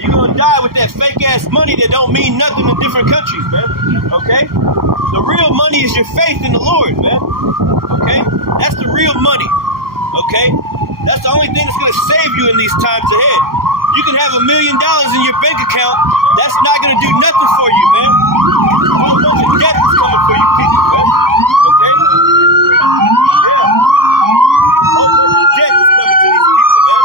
You're going to die with that fake-ass money that don't mean nothing in different countries, man, okay? The real money is your faith in the Lord, man, okay? That's the real money, okay? That's the only thing that's going to save you in these times ahead. You can have $1 million in your bank account. That's not going to do nothing for you, man. A whole bunch of debt is coming for you people, man. Okay? Yeah. A whole bunch of debt is coming to these people, man.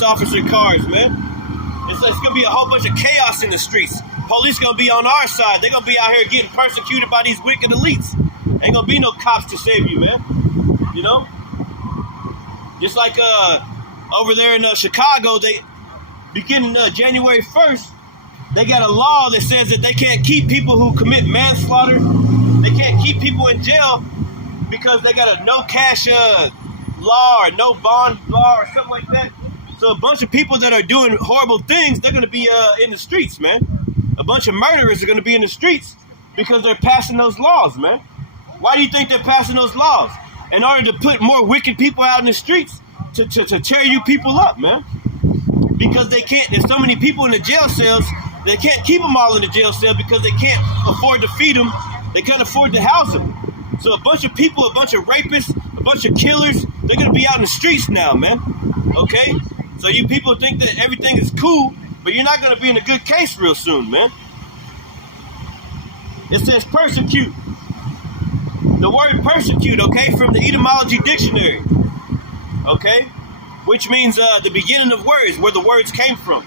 police officer cars, man. It's gonna be a whole bunch of chaos in the streets. Police gonna be on our side. They're gonna be out here getting persecuted by these wicked elites. Ain't gonna be no cops to save you, man. You know? Just like over there in Chicago, they beginning January 1st, they got a law that says that they can't keep people who commit manslaughter. They can't keep people in jail because they got a no cash law or no bond law or something like that. So a bunch of people that are doing horrible things, they're going to be in the streets, man. A bunch of murderers are going to be in the streets because they're passing those laws, man. Why do you think they're passing those laws? In order to put more wicked people out in the streets to tear you people up, man. Because they can't, there's so many people in the jail cells, they can't keep them all in the jail cell because they can't afford to feed them. They can't afford to house them. So a bunch of people, a bunch of rapists, a bunch of killers, they're going to be out in the streets now, man. Okay? So you people think that everything is cool, but you're not going to be in a good case real soon, man. It says persecute. The word persecute, okay, from the etymology dictionary, okay, which means the beginning of words, where the words came from.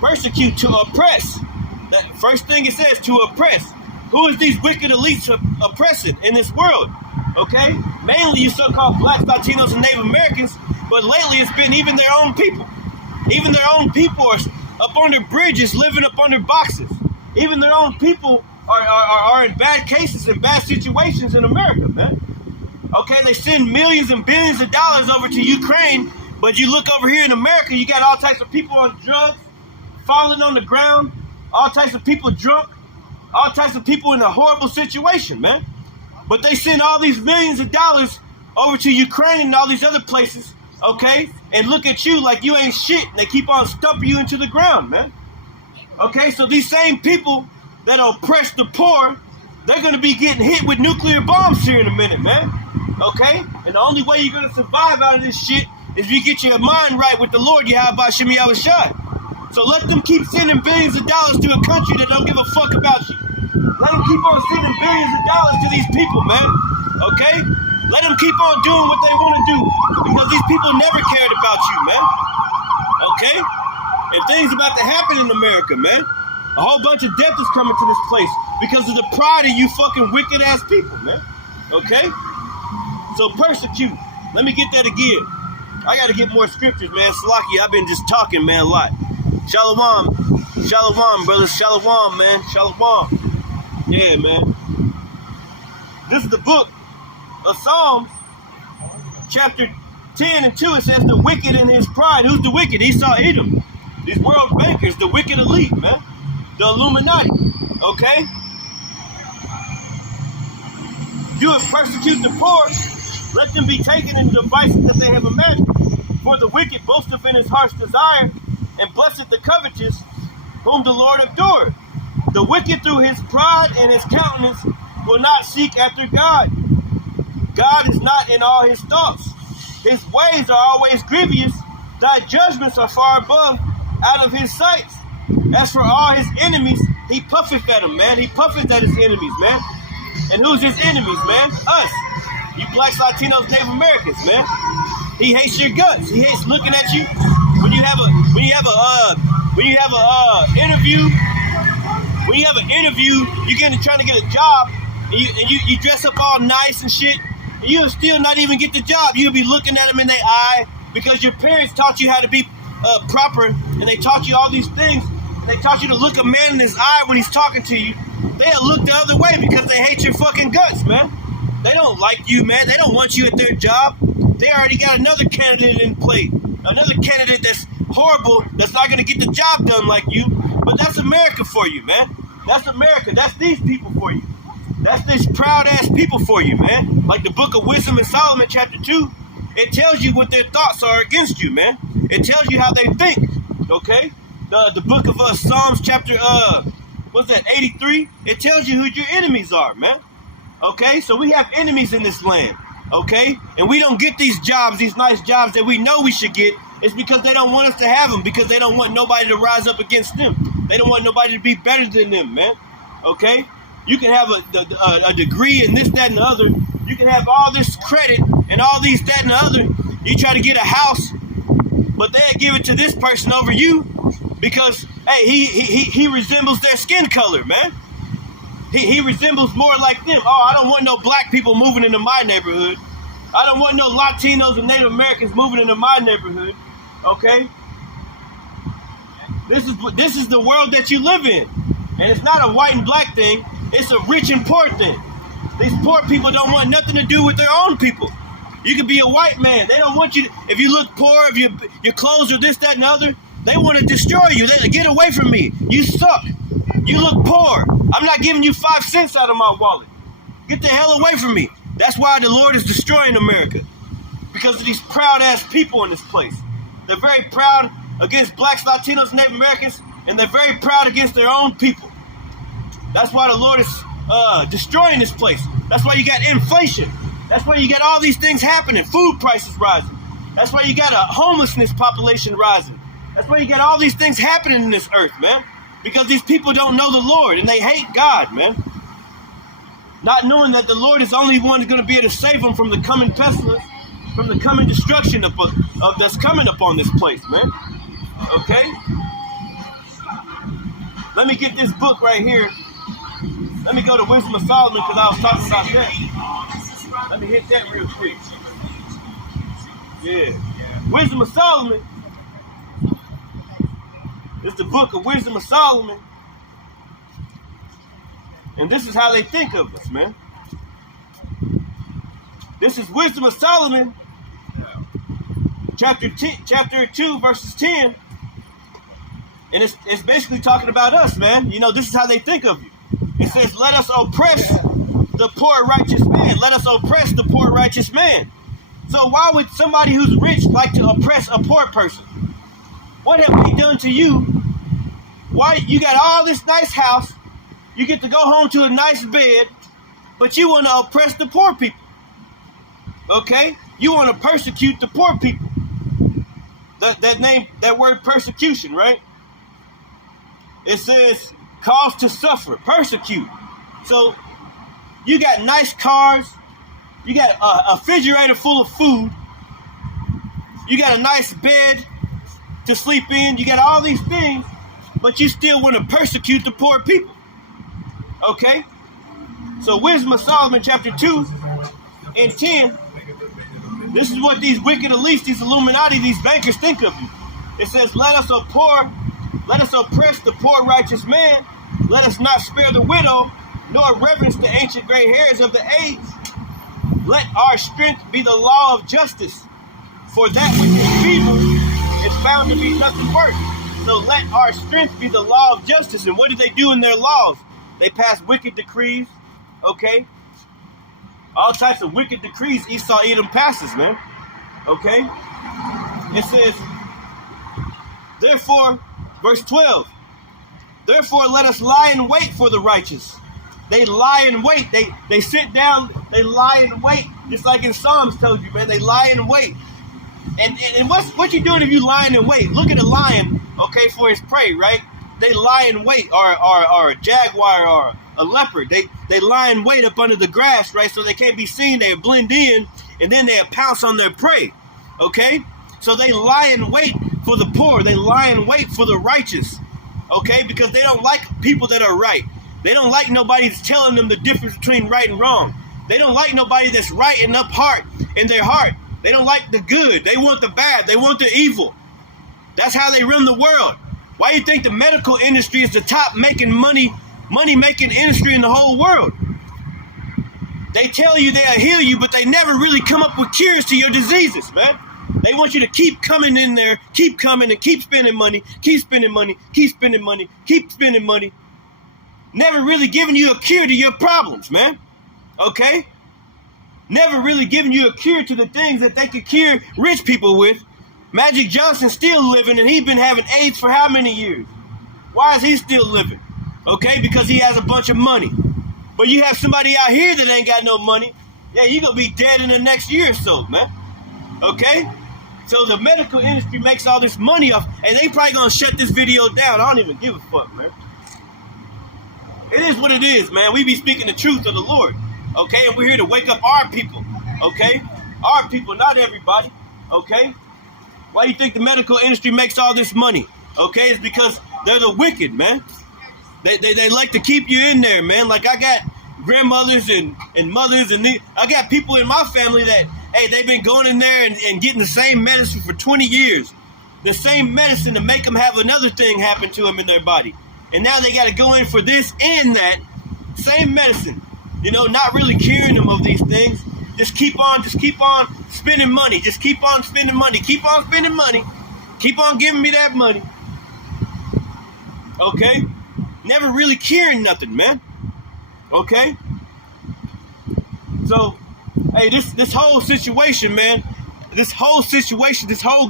Persecute, to oppress. That first thing it says, to oppress. Who is these wicked elites oppressing in this world? Okay, mainly you so-called blacks, Latinos, and Native Americans, but lately it's been even their own people. Even their own people are up under bridges, living up under boxes. Even their own people are in bad cases and bad situations in America, man. Okay, they send millions and billions of dollars over to Ukraine, but you look over here in America, you got all types of people on drugs, falling on the ground, all types of people drunk, all types of people in a horrible situation, man. But they send all these millions of dollars over to Ukraine and all these other places, okay, and look at you like you ain't shit, and they keep on stumping you into the ground, man. Okay, so these same people that oppress the poor, they're going to be getting hit with nuclear bombs here in a minute, man. Okay? And the only way you're going to survive out of this shit is if you get your mind right with the Lord, Yahawashi, Yahawashi. So let them keep sending billions of dollars to a country that don't give a fuck about you. Let them keep on sending billions of dollars to these people, man. Okay? Let them keep on doing what they want to do because these people never cared about you, man. Okay? And things about to happen in America, man. A whole bunch of death is coming to this place because of the pride of you fucking wicked ass people, man. Okay? So persecute. Let me get that again. I got to get more scriptures, man. Salaki, I've been just talking, man, a lot. Shalom. Shalom, brothers. Shalom, man. Shalom. Yeah, man. This is the book of Psalms, chapter 10 and 2. It says the wicked in his pride. Who's the wicked? Esau, Edom. These world bankers, the wicked elite, man. The Illuminati, okay? You have persecuted the poor, let them be taken in the devices that they have imagined. For the wicked boasteth in his heart's desire, and blesseth the covetous, whom the Lord abhorreth. The wicked through his pride and his countenance will not seek after God. God is not in all his thoughts. His ways are always grievous. Thy judgments are far above out of his sights. As for all his enemies, he puffeth at them, man. He puffeth at his enemies, man. And who's his enemies, man? Us. You blacks, Latinos, Native Americans, man. He hates your guts. He hates looking at you. When you have an interview, you're trying to get a job, and you dress up all nice and shit, and you'll still not even get the job. You'll be looking at them in their eye because your parents taught you how to be proper, and they taught you all these things. They taught you to look a man in his eye when he's talking to you. They'll look the other way because they hate your fucking guts, man. They don't like you, man. They don't want you at their job. They already got another candidate in play. Another candidate that's horrible, that's not going to get the job done like you. But that's America for you, man. That's America. That's these people for you. That's these proud-ass people for you, man. Like the book of Wisdom in Solomon, chapter 2. It tells you what their thoughts are against you, man. It tells you how they think, okay? The book of Psalms, chapter, 83? It tells you who your enemies are, man. Okay? So we have enemies in this land, okay? And we don't get these jobs, these nice jobs that we know we should get. It's because they don't want us to have them, because they don't want nobody to rise up against them. They don't want nobody to be better than them, man. Okay? You can have a degree in this, that, and the other. You can have all this credit and all these, that, and the other. You try to get a house but they give it to this person over you because, hey, he resembles their skin color, man. He resembles more like them. Oh, I don't want no black people moving into my neighborhood. I don't want no Latinos and Native Americans moving into my neighborhood. Okay? This is the world that you live in. And it's not a white and black thing. It's a rich and poor thing. These poor people don't want nothing to do with their own people. You could be a white man. They don't want you, if you look poor, if your clothes are this, that, and the other, they want to destroy you. They get away from me. You suck. You look poor. I'm not giving you 5 cents out of my wallet. Get the hell away from me. That's why the Lord is destroying America. Because of these proud-ass people in this place. They're very proud against blacks, Latinos, Native Americans, and they're very proud against their own people. That's why the Lord is destroying this place. That's why you got inflation. That's why you got all these things happening. Food prices rising. That's why you got a homelessness population rising. That's why you got all these things happening in this earth, man. Because these people don't know the Lord and they hate God, man. Not knowing that the Lord is the only one who's going to be able to save them from the coming pestilence, from the coming destruction of that's coming upon this place, man. Okay? Let me get this book right here. Let me go to Wisdom of Solomon because I was talking about that. Let me hit that real quick. Yeah. Wisdom of Solomon. It's the book of Wisdom of Solomon. And this is how they think of us, man. This is Wisdom of Solomon, chapter 2, verses 10. And it's basically talking about us, man. You know, this is how they think of you. It says, let us oppress the poor righteous man. Let us oppress the poor righteous man. So why would somebody who's rich like to oppress a poor person? What have we done to you? Why you got all this nice house, you get to go home to a nice bed, but you want to oppress the poor people? Okay? You want to persecute the poor people. That word persecution, right? It says cause to suffer, persecute. So you got nice cars, you got a refrigerator full of food, you got a nice bed to sleep in, you got all these things, but you still want to persecute the poor people. Okay? So Wisdom of Solomon chapter 2 and 10, this is what these wicked elites, these Illuminati, these bankers think of you. It says, let us oppress the poor righteous man, let us not spare the widow, nor reverence the ancient gray hairs of the age. Let our strength be the law of justice, for that which is feeble is found to be nothing worse. So let our strength be the law of justice. And what do they do in their laws? They pass wicked decrees, okay? All types of wicked decrees Esau Edom passes, man. Okay? It says, therefore, verse 12, therefore let us lie in wait for the righteous. They lie in wait. They sit down, they lie in wait. Just like in Psalms told you, man, they lie in wait. And what you doing if you lying in wait? Look at a lion, okay, for his prey, right? They lie in wait, or a jaguar or a leopard. They lie in wait up under the grass, right? So they can't be seen. They blend in, and then they pounce on their prey, okay? So they lie in wait for the poor. They lie in wait for the righteous, okay? Because they don't like people that are right. They don't like nobody that's telling them the difference between right and wrong. They don't like nobody that's right and up heart in their heart. They don't like the good. They want the bad. They want the evil. That's how they run the world. Why do you think the medical industry is the top making money-making industry in the whole world? They tell you they'll heal you, but they never really come up with cures to your diseases, man. They want you to keep coming in there, keep coming and keep spending money, keep spending money, keep spending money, keep spending money. Never really giving you a cure to your problems, man. Okay? Never really giving you a cure to the things that they could cure rich people with. Magic Johnson's still living, and he's been having AIDS for how many years? Why is he still living? Okay, because he has a bunch of money. But you have somebody out here that ain't got no money. Yeah, you're going to be dead in the next year or so, man. Okay? So the medical industry makes all this money off, and they probably going to shut this video down. I don't even give a fuck, man. It is what it is, man. We be speaking the truth of the Lord. Okay? And we're here to wake up our people. Okay? Our people, not everybody. Okay? Why do you think the medical industry makes all this money? Okay, it's because they're the wicked, man. They like to keep you in there, man. Like I got grandmothers and mothers and I got people in my family that, hey, they've been going in there and getting the same medicine for 20 years. The same medicine to make them have another thing happen to them in their body. And now they got to go in for this and that. Same medicine. You know, not really curing them of these things. Just keep on spending money. Just keep on spending money. Keep on spending money. Keep on giving me that money. Okay? Never really curing nothing, man. Okay? So, hey, this whole situation, man, this whole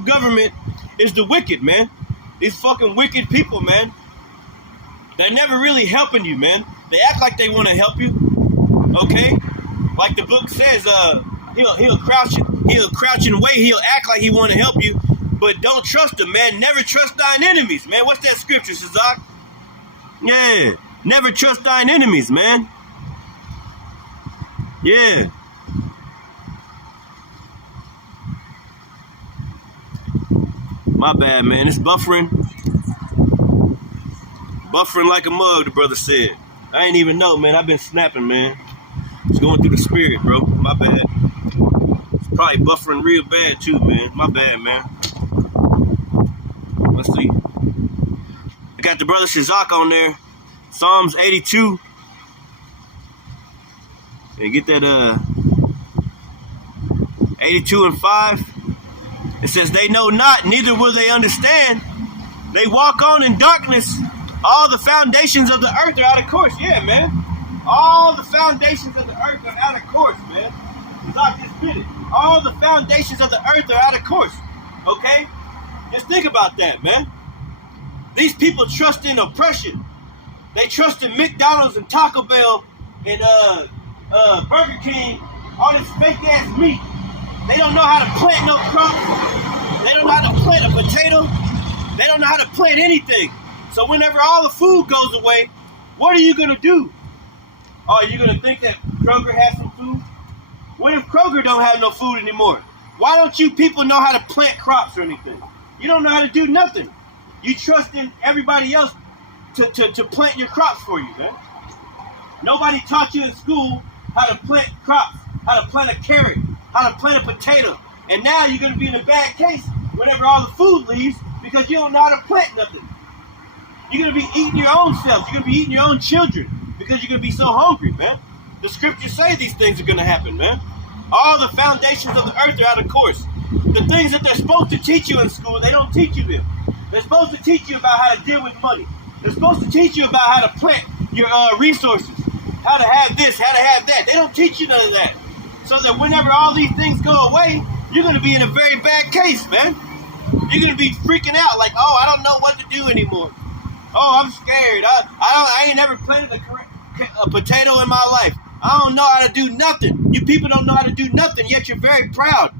government is the wicked, man. These fucking wicked people, man. They're never really helping you, man. They act like they want to help you. Okay? Like the book says, he'll crouch and wait. He'll act like he want to help you, but don't trust him, man. Never trust thine enemies, man. What's that scripture, Sazak? Yeah. Never trust thine enemies, man. Yeah. My bad, man. It's buffering. Buffering like a mug, the brother said. I ain't even know, man. I've been snapping, man. It's going through the spirit, bro. My bad. It's probably buffering real bad, too, man. My bad, man. Let's see. I got the brother Shazak on there. Psalms 82. And get that 82 and 5. It says, they know not, neither will they understand. They walk on in darkness. All the foundations of the earth are out of course. Yeah, man. All the foundations of the earth are out of course, man. Shazak just did it. All the foundations of the earth are out of course. Okay? Just think about that, man. These people trust in oppression. They trust in McDonald's and Taco Bell and Burger King, all this fake ass meat. They don't know how to plant no crops. They don't know how to plant a potato. They don't know how to plant anything. So whenever all the food goes away, what are you gonna do? Oh, are you gonna think that Kroger has some food? What if Kroger don't have no food anymore? Why don't you people know how to plant crops or anything? You don't know how to do nothing. You trust in everybody else to plant your crops for you, man. Nobody taught you in school how to plant crops, how to plant a carrot, how to plant a potato. And now you're going to be in a bad case whenever all the food leaves because you don't know how to plant nothing. You're going to be eating your own self. You're going to be eating your own children because you're going to be so hungry, man. The scriptures say these things are going to happen, man. All the foundations of the earth are out of course. The things that they're supposed to teach you in school, they don't teach you them. They're supposed to teach you about how to deal with money. They're supposed to teach you about how to plant your resources, how to have this, how to have that. They don't teach you none of that. So that whenever all these things go away, you're going to be in a very bad case, man. You're going to be freaking out like, oh, I don't know what to do anymore. Oh, I'm scared. I ain't never planted a potato in my life. I don't know how to do nothing. You people don't know how to do nothing, yet you're very proud.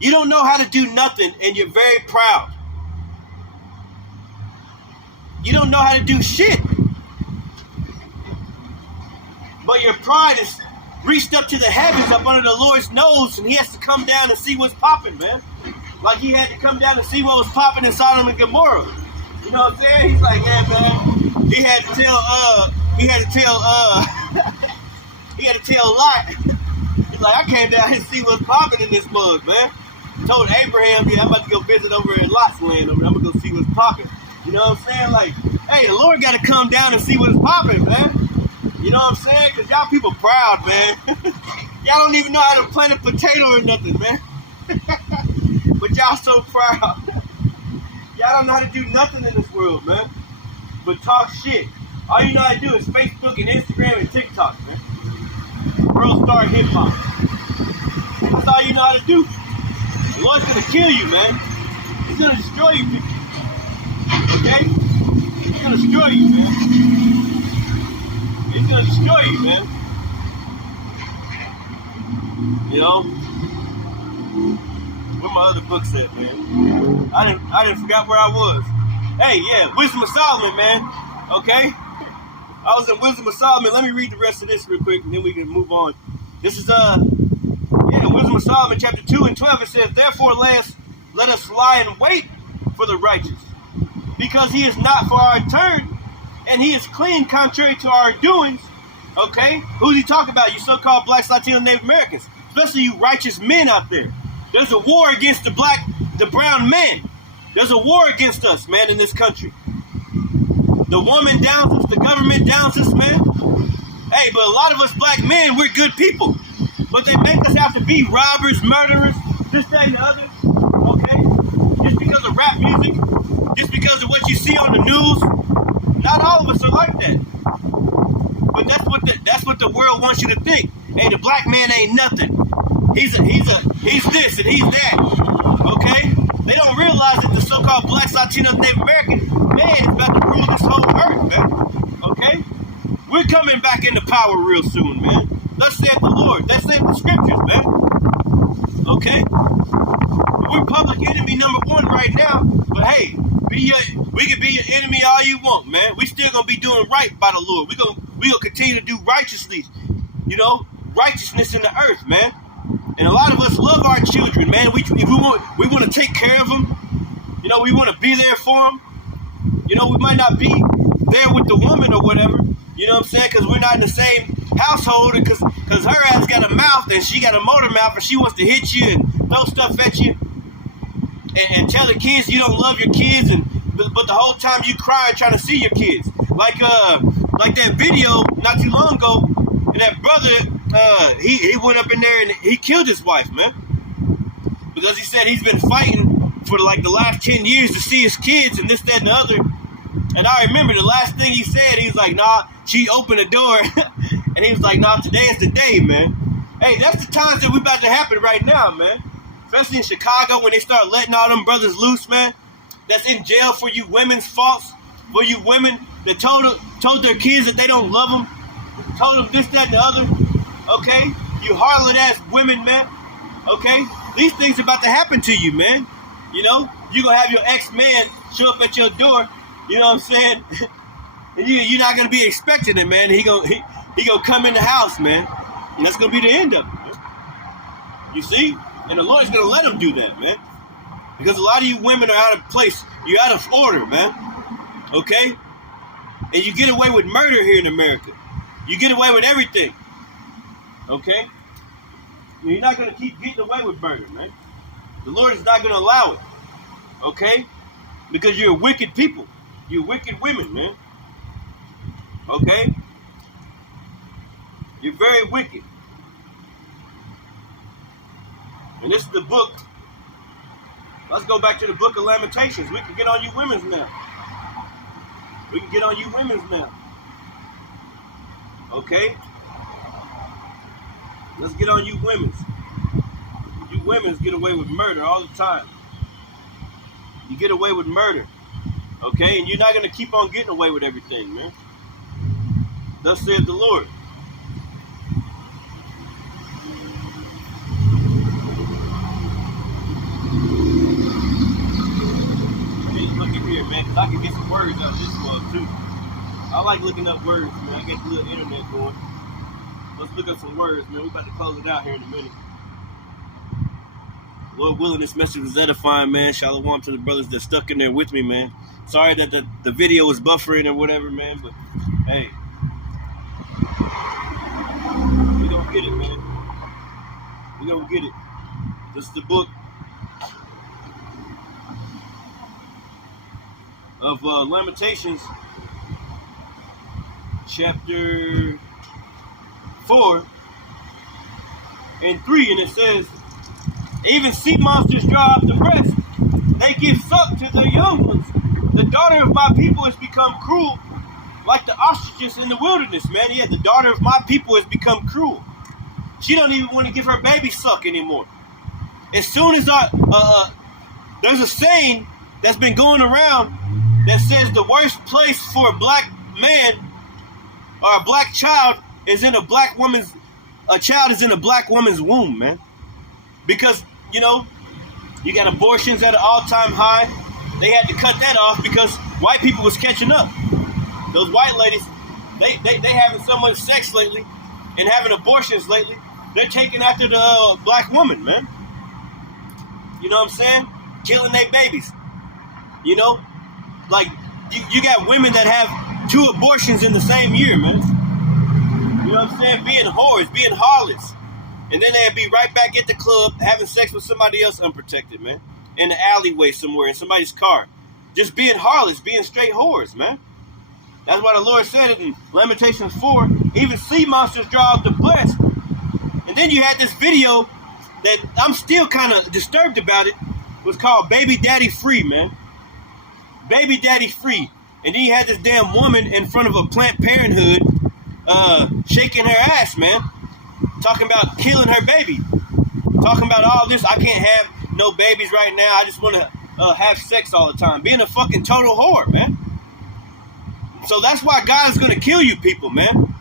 You don't know how to do nothing, and you're very proud. You don't know how to do shit. But your pride is reached up to the heavens, up under the Lord's nose, and he has to come down and see what's popping, man. Like he had to come down and see what was popping in Sodom and Gomorrah. You know what I'm saying? He's like, yeah, man. He had to tell Lot. He's like, I came down here to see what's popping in this mug, man. Told Abraham, yeah, I'm about to go visit over in Lot's land over there. I'm gonna go see what's popping. You know what I'm saying? Like, hey, the Lord got to come down and see what's popping, man. You know what I'm saying? Because y'all people proud, man. Y'all don't even know how to plant a potato or nothing, man. But y'all so proud. Y'all don't know how to do nothing in this world, man. But talk shit. All you know how to do is Facebook and Instagram and TikTok, man. World star hip hop. That's all you know how to do. The Lord's going to kill you, man. He's going to destroy you, people. Okay? He's gonna destroy you, man. He's gonna destroy you, man. You know? Where my other books at, man? I didn't forgot where I was. Hey, yeah, Wisdom of Solomon, man. Okay? I was in Wisdom of Solomon. Let me read the rest of this real quick, and then we can move on. This is Wisdom of Solomon, chapter 2 and 12. It says, therefore layest let us lie in wait for the righteous, because he is not for our turn, and he is clean contrary to our doings. Okay? Who's he talking about? You so-called blacks, Latino, Native Americans, especially you righteous men out there. There's a war against the brown men. There's a war against us, man, in this country. The woman downs us, the government downs us, man. Hey, but a lot of us black men, we're good people. But they make us have to be robbers, murderers, this, that, and the other. Okay? Just because of rap music, just because of what you see on the news. Not all of us are like that. But that's what the world wants you to think. Hey, the black man ain't nothing. He's this and he's that. Okay? They don't realize that the so-called blacks, Latinos, Native Americans, man, is about to rule this whole earth, man. Okay? We're coming back into power real soon, man. Thus saith the Lord. Thus saith the scriptures, man. Okay? We're public enemy number one right now. But hey, we can be your enemy all you want, man. We still gonna be doing right by the Lord. We gonna continue to do righteously, righteousness in the earth, man. And a lot of us love our children, man. We want to take care of them. We want to be there for them. We might not be there with the woman or whatever. You know what I'm saying? Because we're not in the same household. Because her ass got a mouth and she got a motor mouth and she wants to hit you and throw stuff at you and tell the kids you don't love your kids. But the whole time you crying trying to see your kids. Like that video not too long ago. And that brother, he went up in there and he killed his wife, man. Because he said he's been fighting for like the last 10 years to see his kids and this, that, and the other. And I remember the last thing he said, he was like, nah, she opened the door. And he was like, nah, today is the day, man. Hey, that's the times that we about to happen right now, man. Especially in Chicago when they start letting all them brothers loose, man. That's in jail for you women's faults. For you women that told their kids that they don't love them. Told them this, that, and the other. Okay? You harlot ass women, man. Okay? These things about to happen to you, man. You're going to have your ex-man show up at your door. You know what I'm saying? And you're not going to be expecting it, man. He gonna come in the house, man. And that's going to be the end of it, man. You see? And the Lord's going to let him do that, man. Because a lot of you women are out of place. You're out of order, man. Okay? And you get away with murder here in America. You get away with everything. Okay? You're not going to keep getting away with murder, man. The Lord is not going to allow it. Okay? Because you're wicked people. You're wicked women, man. Okay? You're very wicked. And this is the book. Let's go back to the book of Lamentations. We can get on you women's now. We can get on you women's now. Okay? Let's get on you women's. You women's get away with murder all the time. You get away with murder. Okay? And you're not going to keep on getting away with everything, man. Thus saith the Lord. Look at here, man, because I can get some words out of this one, too. I like looking up words, man. I get the little internet going. Let's look up some words, man. We're about to close it out here in a minute. Lord willing, this message was edifying, man. Shalom to the brothers that stuck in there with me, man. Sorry that the video was buffering or whatever, man, but hey. We gonna get it, man. We gonna get it. This is the book of Lamentations, chapter 4 and 3, and it says, even sea monsters draw out the breast. They give suck to their young ones. The daughter of my people has become cruel, like the ostriches in the wilderness, man. Yeah, the daughter of my people has become cruel. She don't even want to give her baby suck anymore. As soon as there's a saying that's been going around that says the worst place for a black man or a black child is in a black woman's womb, man. Because, you got abortions at an all-time high. They had to cut that off because white people was catching up. Those white ladies, they having so much sex lately and having abortions lately, they're taking after the black woman, man. You know what I'm saying? killing their babies. You know, like you got women that have 2 abortions in the same year, man. You know what I'm saying? Being whores, being harlots. And then they'd be right back at the club having sex with somebody else unprotected, man. In the alleyway somewhere, in somebody's car. Just being harlots, being straight whores, man. That's why the Lord said it in Lamentations 4. Even sea monsters draw out the breast. And then you had this video that I'm still kind of disturbed about. It was called Baby Daddy Free, man. Baby Daddy Free. And then you had this damn woman in front of a Planned Parenthood shaking her ass, man. Talking about killing her baby. Talking about all this. I can't have no babies right now. I just want to have sex all the time. Being a fucking total whore, man. So that's why God is going to kill you people, man.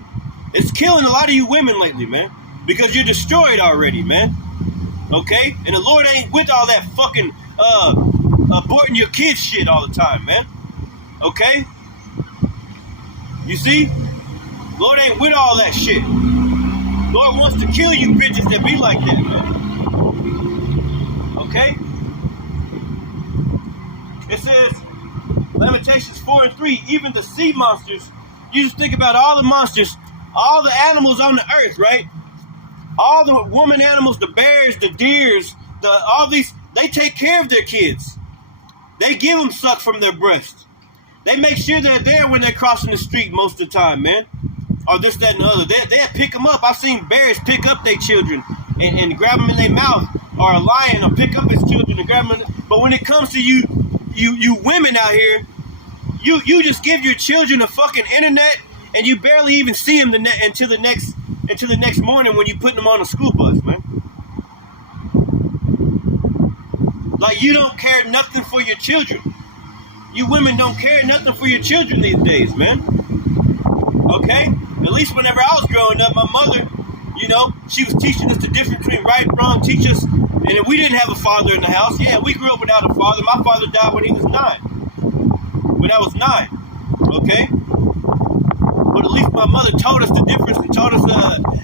It's killing a lot of you women lately, man. Because you're destroyed already, man. Okay? And the Lord ain't with all that fucking aborting your kids shit all the time, man. Okay? You see? Lord ain't with all that shit. Lord wants to kill you bitches that be like that, man. Okay? It says, Lamentations 4 and 3, even the sea monsters, you just think about all the monsters, all the animals on the earth, right? All the woman animals, the bears, the deers, all these, they take care of their kids. They give them suck from their breasts. They make sure they're there when they're crossing the street most of the time, man. Or this, that, and the other. They'll pick them up. I've seen bears pick up their children and grab them in their mouth. Or a lion will pick up his children and grab them. But when it comes to you women out here, you just give your children a fucking internet and you barely even see them until the next morning when you put them on a school bus, man. Like you don't care nothing for your children. You women don't care nothing for your children these days, man. Okay? At least whenever I was growing up, my mother, you know, she was teaching us the difference between right and wrong, teach us, and we didn't have a father in the house. Yeah, we grew up without a father. My father died when he was 9. When I was 9. Okay? But at least my mother told us the difference and told us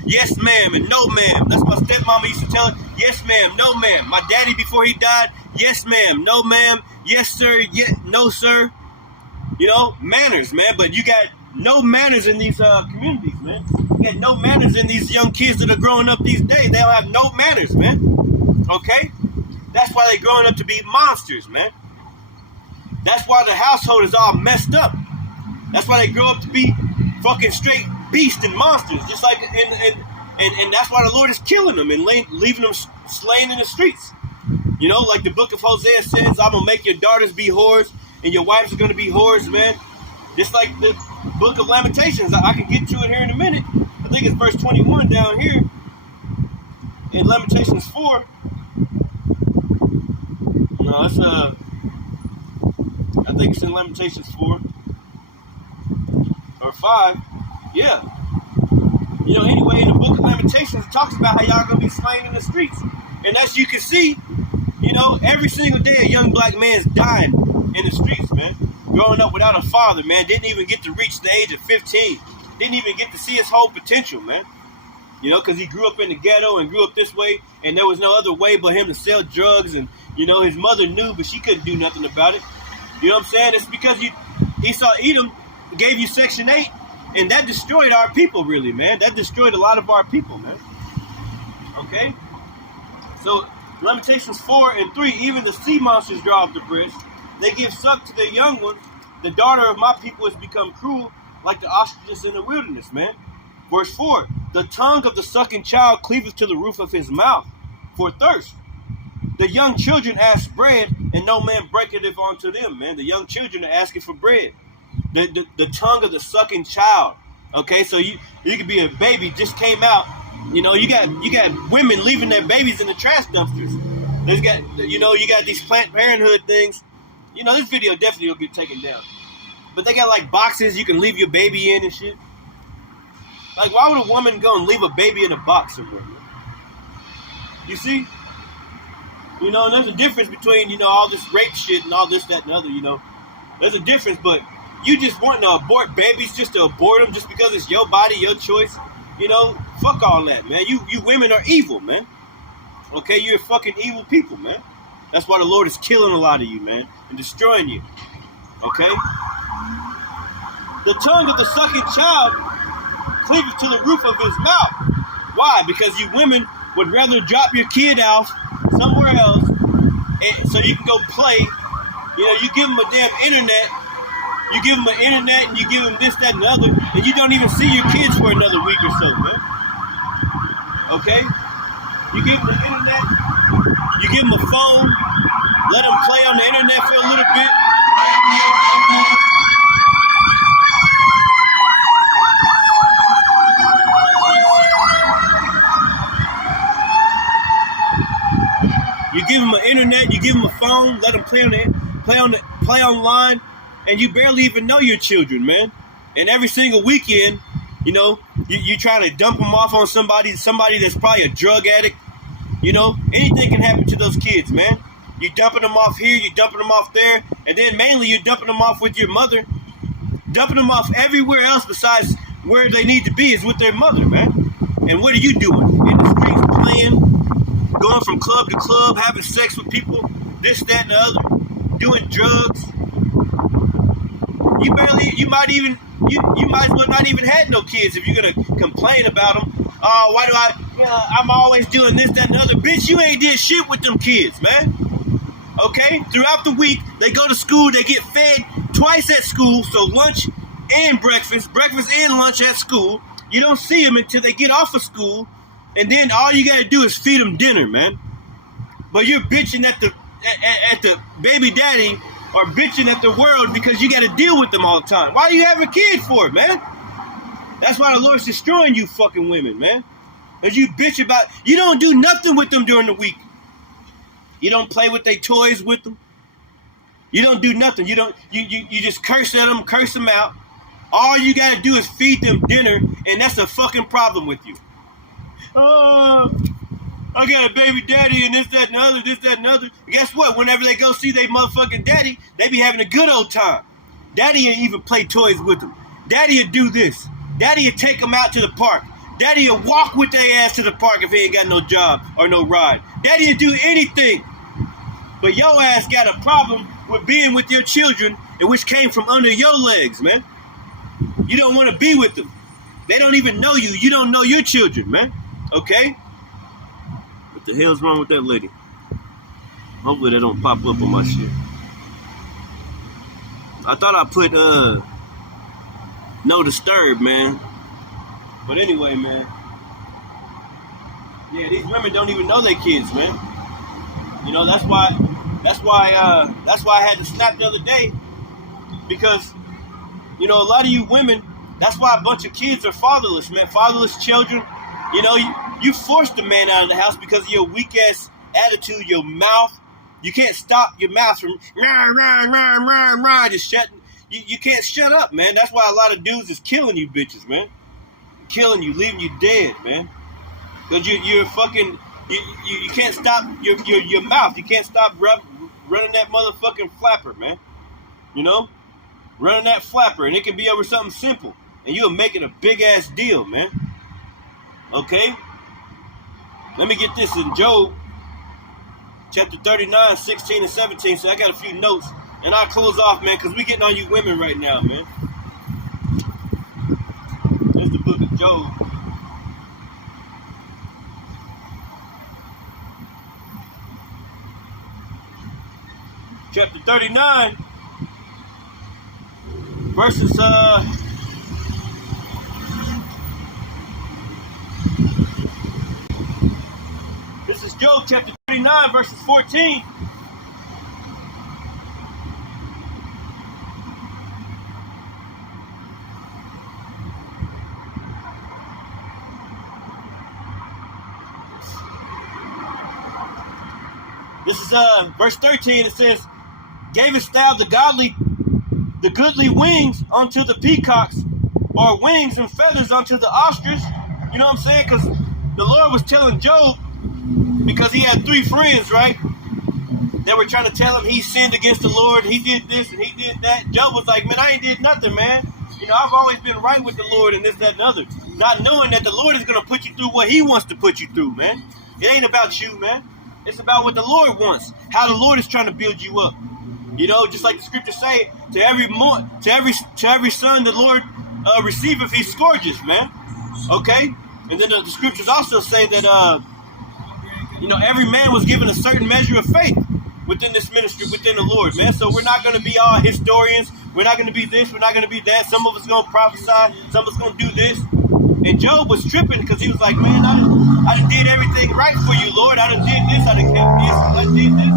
yes ma'am and no ma'am. That's what my stepmama used to tell her. Yes ma'am, no ma'am. My daddy before he died, yes ma'am, no ma'am, yes sir, no sir. You know, manners, man. But you got no manners in these communities, man. You got no manners in these young kids that are growing up these days. They don't have no manners, man. Okay? That's why they're growing up to be monsters, man. That's why the household is all messed up. That's why they grow up to be fucking straight beasts and monsters, just like and that's why the Lord is killing them and leaving them slain in the streets. You know, like the book of Hosea says, I'm gonna make your daughters be whores and your wives are gonna be whores, man. Just like the book of Lamentations, I can get to it here in a minute. I think it's verse 21 down here in Lamentations 4. No, it's I think it's in Lamentations 4 or 5. Yeah. You know, anyway, in the book of Lamentations, it talks about how y'all gonna be slain in the streets. And as you can see, you know, every single day a young black man's dying in the streets, man. Growing up without a father, man. Didn't even get to reach the age of 15. Didn't even get to see his whole potential, man. You know, because he grew up in the ghetto and grew up this way, and there was no other way but him to sell drugs. And, you know, his mother knew, but she couldn't do nothing about it. You know what I'm saying? It's because Esau Edom gave you Section 8, and that destroyed our people, really, man. That destroyed a lot of our people, man. Okay? So, Lamentations 4 and 3, even the sea monsters draw up the breast. They give suck to their young ones. The daughter of my people has become cruel, like the ostriches in the wilderness, man. Verse 4, the tongue of the sucking child cleaveth to the roof of his mouth for thirst. The young children ask bread, and no man breaketh it unto them, man. The young children are asking for bread. The tongue of the sucking child. Okay, so you could be a baby, just came out. You know, you got women leaving their babies in the trash dumpsters. There's got, you know, you got these Planned Parenthood things. You know, this video definitely will get taken down. But they got like boxes you can leave your baby in and shit. Like, why would a woman go and leave a baby in a box somewhere? You see? You know, and there's a difference between, you know, all this rape shit and all this, that, and the other, you know. There's a difference, but you just want to abort babies just to abort them just because it's your body, your choice. You know, fuck all that, man. You women are evil, man. Okay, you're fucking evil people, man. That's why the Lord is killing a lot of you, man, and destroying you. Okay? The tongue of the sucking child cleaveth to the roof of his mouth. Why? Because you women would rather drop your kid off somewhere else so you can go play. You know, you give them a damn internet. You give them an internet and you give them this, that, and the other, and you don't even see your kids for another week or so, man. Okay? You give them the internet, you give them a phone, let them play on the internet for a little bit. You give them an internet, you give them a phone, let them play online, and you barely even know your children, man. And every single weekend, you know, you trying to dump them off on somebody that's probably a drug addict. You know, anything can happen to those kids, man. You dumping them off here, you dumping them off there, and then mainly you're dumping them off with your mother. Dumping them off everywhere else besides where they need to be is with their mother, man. And what are you doing? In the streets playing, going from club to club, having sex with people, this, that, and the other, doing drugs. You might as well not even have no kids if you're gonna complain about them. Oh, why do I'm always doing this, that, and the other. Bitch, you ain't did shit with them kids, man. Okay? Throughout the week, they go to school, they get fed twice at school, so lunch and breakfast and lunch at school. You don't see them until they get off of school, and then all you gotta do is feed them dinner, man. But you're bitching at the baby daddy or bitching at the world because you gotta deal with them all the time. Why do you have a kid for it, man? That's why the Lord's destroying you fucking women, man. Because you bitch about, you don't do nothing with them during the week. You don't play with their toys with them. You don't do nothing. You just curse at them, curse them out. All you gotta do is feed them dinner, and that's a fucking problem with you. Oh, I got a baby daddy and this, that, and the other, this, that, and the other. Guess what? Whenever they go see their motherfucking daddy, they be having a good old time. Daddy ain't even play toys with them. Daddy will do this. Daddy will take them out to the park. Daddy will walk with their ass to the park if he ain't got no job or no ride. Daddy will do anything. But your ass got a problem with being with your children, and which came from under your legs, man. You don't want to be with them. They don't even know you. You don't know your children, man. Okay? What the hell's wrong with that lady? Hopefully they don't pop up on my shit. I thought I put no disturb, man. But anyway, man. Yeah, these women don't even know their kids, man. You know, that's why I had to snap the other day. Because, you know, a lot of you women, that's why a bunch of kids are fatherless, man. Fatherless children. You know, you forced the man out of the house because of your weak ass attitude, your mouth. You can't stop your mouth from just shutting. You can't shut up, man. That's why a lot of dudes is killing you bitches, man. Killing you, leaving you dead, man. Because you're fucking, you can't stop your mouth. You can't stop running that motherfucking flapper, man. You know? Running that flapper, and it can be over something simple. And you'll make it a big ass deal, man. Okay? Let me get this in Job, chapter 39, 16 and 17. So I got a few notes. And I'll close off, man, because we getting on you women right now, man. There's the book of Job. Chapter 39, verses, this is Job chapter 39, verses 14. This is verse 13. It says, "Gavest thou the goodly wings unto the peacocks, or wings and feathers unto the ostrich?" You know what I'm saying? Because the Lord was telling Job, because he had 3 friends, right? They were trying to tell him he sinned against the Lord. He did this and he did that. Job was like, man, I ain't did nothing, man. You know, I've always been right with the Lord and this, that, and other. Not knowing that the Lord is going to put you through what he wants to put you through, man. It ain't about you, man. It's about what the Lord wants, how the Lord is trying to build you up. You know, just like the scriptures say, to every son the Lord receiveth, he scourges, man. Okay? And then the scriptures also say that, every man was given a certain measure of faith within this ministry, within the Lord, man. So we're not going to be all historians. We're not going to be this. We're not going to be that. Some of us going to prophesy. Some of us going to do this. And Job was tripping because he was like, man, I done did everything right for you, Lord. I done did this. I done kept this. I did this.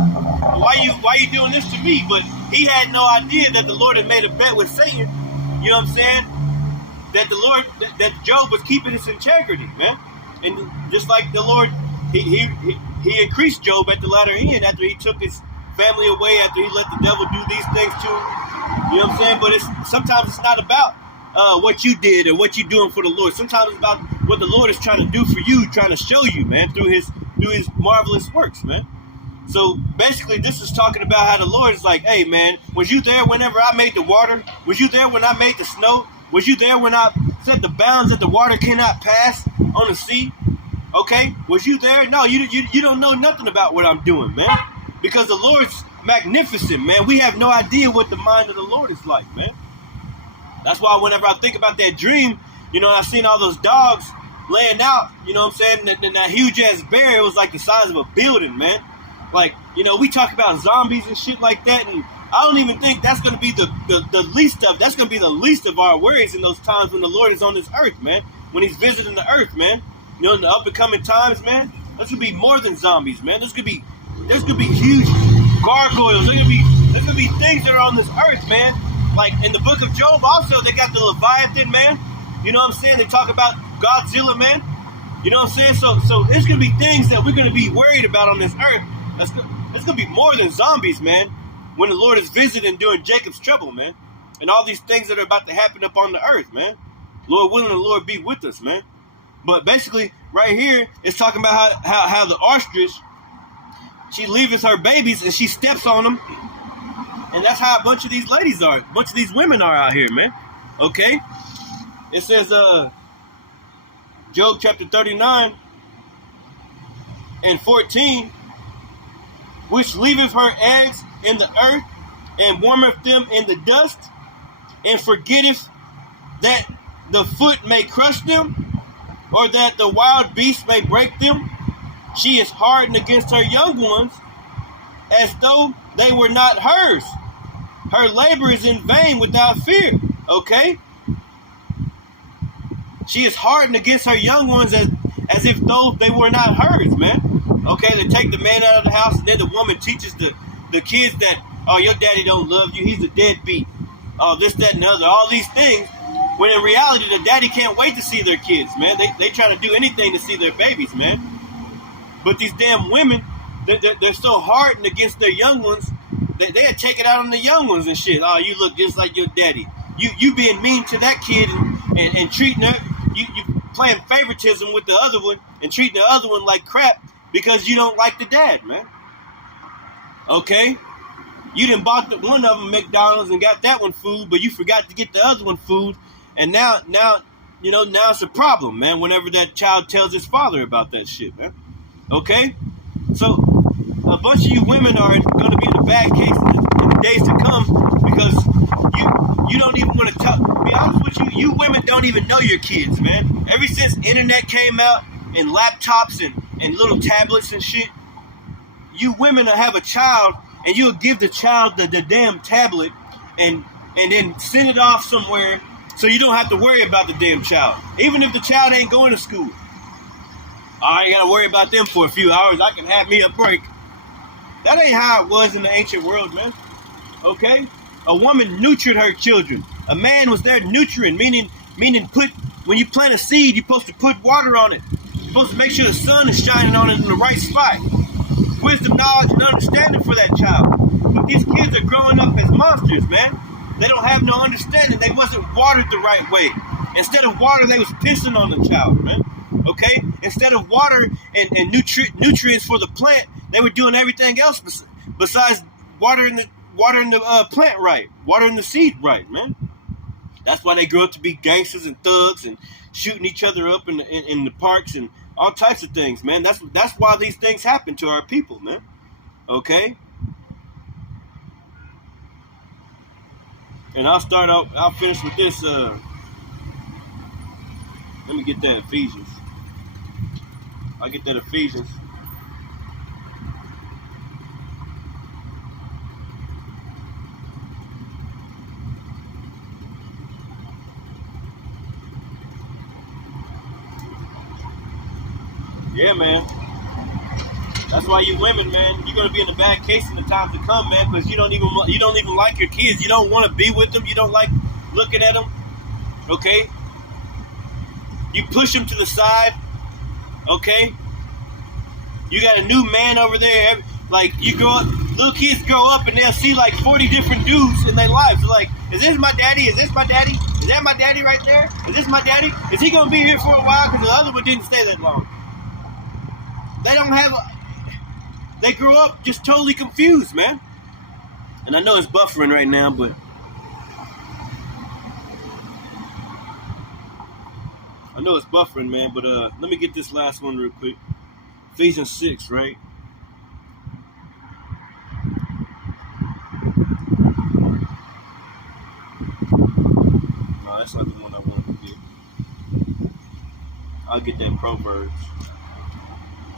Why you doing this to me? But he had no idea that the Lord had made a bet with Satan. You know what I'm saying? That the Lord, that Job was keeping his integrity, man. And just like the Lord, he increased Job at the latter end after he took his family away, after he let the devil do these things to him. You know what I'm saying? But sometimes it's not about what you did or what you're doing for the Lord. Sometimes it's about what the Lord is trying to do for you, trying to show you, man, through his marvelous works, man. So basically, this is talking about how the Lord is like, hey, man, was you there whenever I made the water? Was you there when I made the snow? Was you there when I set the bounds that the water cannot pass on the sea? Okay, was you there? No, you don't know nothing about what I'm doing, man. Because the Lord's magnificent, man. We have no idea what the mind of the Lord is like, man. That's why whenever I think about that dream, I seen all those dogs laying out, you know what I'm saying? And that huge ass bear, it was like the size of a building, man. Like, we talk about zombies and shit like that, and I don't even think that's going to be the least of, that's going to be the least of our worries in those times when the Lord is on this earth, man. When he's visiting the earth, man. In the up and coming times, man, there's going to be more than zombies, man. There's going to be huge gargoyles. There's going to be things that are on this earth, man. Like in the book of Job, also, they got the Leviathan, man. You know what I'm saying? They talk about Godzilla, man. You know what I'm saying? So there's going to be things that we're going to be worried about on this earth. It's going to be more than zombies, man, when the Lord is visiting during Jacob's trouble, man. And all these things that are about to happen up on the earth, man. Lord willing, the Lord be with us, man. But basically, right here, it's talking about how the ostrich, she leaves her babies and she steps on them. And that's how a bunch of these ladies are. A bunch of these women are out here, man. Okay? It says, Job chapter 39 and 14, which leaveth her eggs in the earth and warmeth them in the dust, and forgetteth that the foot may crush them, or that the wild beast may break them. She is hardened against her young ones, as though they were not hers. Her labor is in vain without fear. Okay? She is hardened against her young ones as if though they were not hers, man. Okay, they take the man out of the house, and then the woman teaches the kids that, oh, your daddy don't love you, he's a deadbeat. Oh, this, that, and the other, all these things. When in reality, the daddy can't wait to see their kids, man. They try to do anything to see their babies, man. But these damn women, they're so hardened against their young ones, they had taken out on the young ones and shit. Oh, you look just like your daddy. You being mean to that kid and treating her, you playing favoritism with the other one and treating the other one like crap because you don't like the dad, man. Okay? You done bought one of them McDonald's and got that one food, but you forgot to get the other one food. And now it's a problem, man, whenever that child tells his father about that shit, man. Okay? So, a bunch of you women are going to be in the bad case in the days to come because you don't even want to talk. To be honest with you, you women don't even know your kids, man. Ever since internet came out and laptops and little tablets and shit, you women will have a child and you'll give the child the damn tablet and then send it off somewhere so you don't have to worry about the damn child. Even if the child ain't going to school. I ain't got to worry about them for a few hours. I can have me a break. That ain't how it was in the ancient world, man. Okay? A woman nurtured her children. A man was there nurturing, meaning when you plant a seed, you're supposed to put water on it. You're supposed to make sure the sun is shining on it in the right spot. Wisdom, knowledge, and understanding for that child. But these kids are growing up as monsters, man. They don't have no understanding. They wasn't watered the right way. Instead of water, they was pissing on the child, man. Okay? Instead of water and nutrients for the plant, they were doing everything else besides watering the plant right, watering the seed right, man. That's why they grew up to be gangsters and thugs and shooting each other up in the parks and all types of things, man. That's why these things happen to our people, man. Okay? And I'll finish with this. Let me get that Ephesians. I'll get that Ephesians. Yeah, man. That's why you women, man, you're gonna be in a bad case in the times to come, man, because you don't even like your kids. You don't want to be with them. You don't like looking at them. Okay. You push them to the side. Okay. You got a new man over there. Like you grow up, little kids grow up and they'll see like 40 different dudes in their lives. They're like, is this my daddy? Is this my daddy? Is that my daddy right there? Is this my daddy? Is he gonna be here for a while? Because the other one didn't stay that long. They grow up just totally confused, man. And I know it's buffering right now, but let me get this last one real quick. Ephesians 6, right? No, that's not the one I wanted to get. I'll get that Proverbs.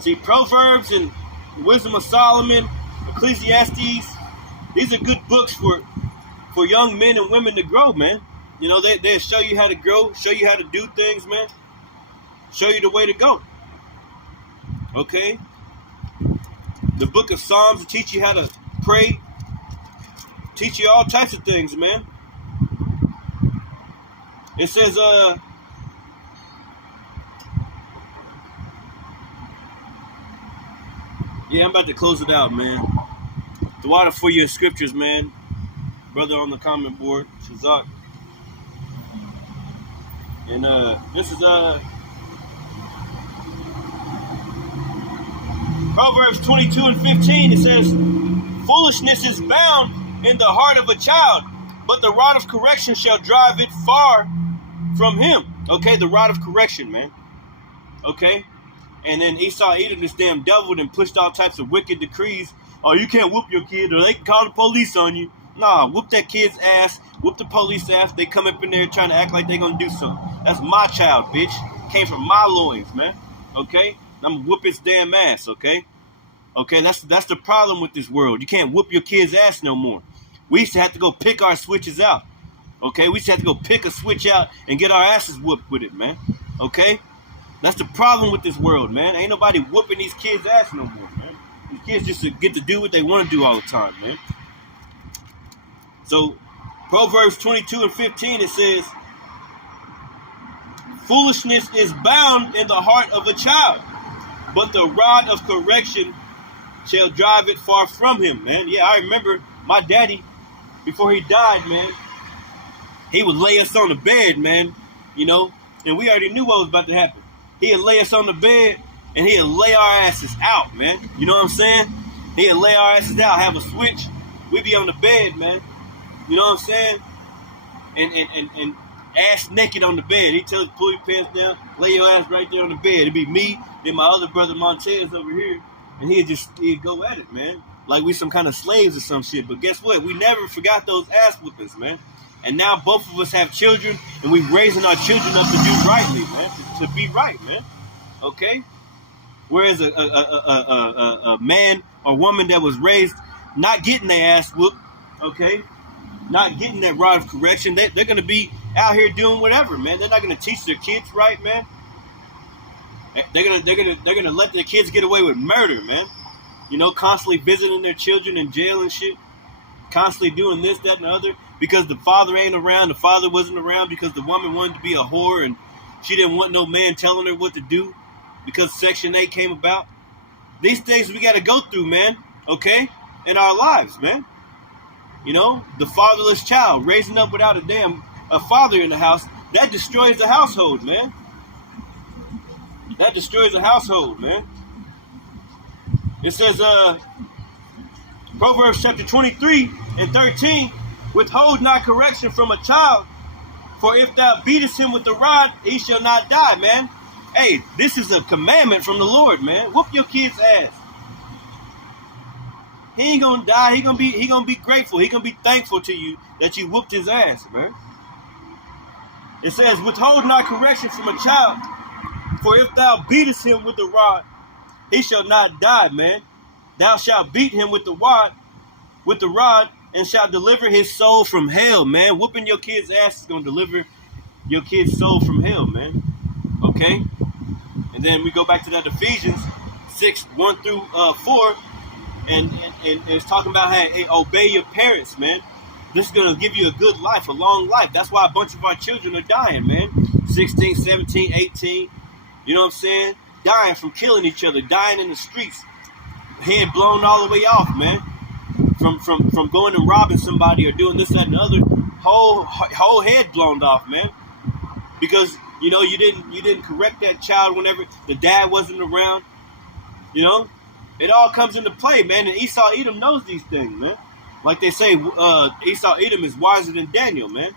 See, Proverbs and Wisdom of Solomon, Ecclesiastes, these are good books for young men and women to grow, man. You know, they show you how to grow, show you how to do things, man. Show you the way to go. Okay? The book of Psalms will teach you how to pray. Teach you all types of things, man. It says, yeah, I'm about to close it out, man. The water for your scriptures, man. Brother on the comment board, Shazak. And this is Proverbs 22 and 15. It says, foolishness is bound in the heart of a child, but the rod of correction shall drive it far from him. Okay, the rod of correction, man. Okay? And then Esau ate this damn devil and pushed all types of wicked decrees. Oh, you can't whoop your kid or they can call the police on you. Nah, whoop that kid's ass. Whoop the police ass. They come up in there trying to act like they're going to do something. That's my child, bitch. Came from my loins, man. Okay? I'm going to whoop his damn ass, okay? Okay, that's the problem with this world. You can't whoop your kid's ass no more. We used to have to go pick our switches out. Okay? We used to have to go pick a switch out and get our asses whooped with it, man. Okay? That's the problem with this world, man. Ain't nobody whooping these kids' ass no more, man. These kids just get to do what they want to do all the time, man. So, Proverbs 22 and 15, it says, foolishness is bound in the heart of a child, but the rod of correction shall drive it far from him, man. Yeah, I remember my daddy, before he died, man, he would lay us on the bed, man, you know, and we already knew what was about to happen. He'd lay us on the bed, and he'd lay our asses out, man. You know what I'm saying? He'd lay our asses out, have a switch. We'd be on the bed, man. You know what I'm saying? And ass naked on the bed. He'd tell us to pull your pants down, lay your ass right there on the bed. It'd be me, then my other brother Montez over here, and he'd go at it, man. Like we some kind of slaves or some shit. But guess what? We never forgot those ass whoopings, man. And now both of us have children, and we're raising our children up to do rightly, man. To be right, man. Okay? Whereas a man or woman that was raised not getting their ass whooped, okay, not getting that rod of correction, they're going to be out here doing whatever, man. They're not going to teach their kids right, man. They're gonna let their kids get away with murder, man. You know, constantly visiting their children in jail and shit. Constantly doing this, that, and the other. Because the father ain't around, the father wasn't around because the woman wanted to be a whore and she didn't want no man telling her what to do because Section 8 came about. These things we got to go through, man, okay, in our lives, man. You know, the fatherless child raising up without a father in the house, that destroys the household, man. That destroys the household, man. It says, Proverbs chapter 23 and 13, withhold not correction from a child, for if thou beatest him with the rod, he shall not die, man. Hey, this is a commandment from the Lord, man. Whoop your kid's ass. He ain't gonna die. He gonna be grateful. He gonna be thankful to you that you whooped his ass, man. It says, withhold not correction from a child, for if thou beatest him with the rod, he shall not die, man. Thou shalt beat him with the rod, and shalt deliver his soul from hell, man. Whooping your kid's ass is gonna deliver your kid's soul from hell, man. Okay? And then we go back to that Ephesians 6:1-4, and it's talking about, hey, obey your parents, man. This is going to give you a good life, a long life. That's why a bunch of our children are dying, man. 16, 17, 18, you know what I'm saying? Dying from killing each other, dying in the streets, head blown all the way off, man. From going and robbing somebody or doing this, that, and the other, whole head blown off, man. Because, you know, you didn't correct that child whenever the dad wasn't around, you know? It all comes into play, man, and Esau Edom knows these things, man. Like they say, Esau Edom is wiser than Daniel, man.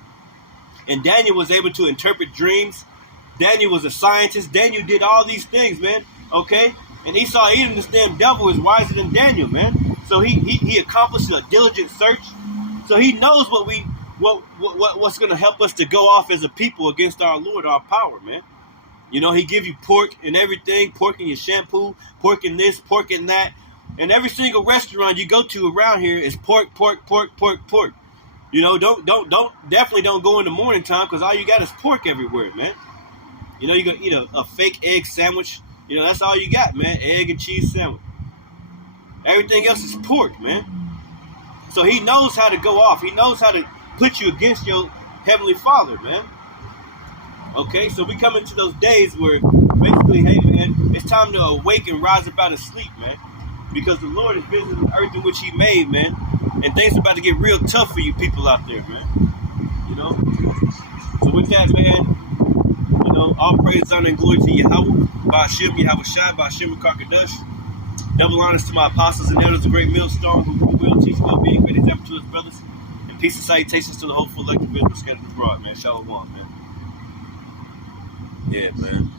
And Daniel was able to interpret dreams. Daniel was a scientist. Daniel did all these things, man, okay? And Esau Edom, this damn devil, is wiser than Daniel, man. So he accomplished a diligent search. So he knows what's going to help us to go off as a people against our Lord, our power, man. You know, he give you pork and everything, pork in your shampoo, pork in this, pork in that. And every single restaurant you go to around here is pork, pork, pork, pork, pork. You know, definitely don't go in the morning time because all you got is pork everywhere, man. You know, you're going to eat a fake egg sandwich. You know, that's all you got, man, egg and cheese sandwich. Everything else is pork, man. So he knows how to go off. He knows how to put you against your Heavenly Father, man. Okay, so we come into those days where basically, hey, man, it's time to awake and rise up out of sleep, man. Because the Lord is visiting the earth in which he made, man. And things are about to get real tough for you people out there, man. You know? So with that, man, you know, all praise, honor, and glory to Yahawah, Ba'ashem, Yahawashi, Ba'ashem, Karkadash. Double honors to my apostles and elders, a great millstone who will teach well-being, great example to his brothers. And peace and salutations to the hopeful elected Israel scattered abroad, man. Shalom, man. Yeah, man.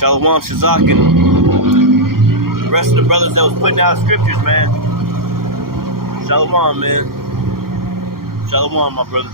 Shalom, Shazak, and the rest of the brothers that was putting out scriptures, man. Shalom, man. Shalom, my brother.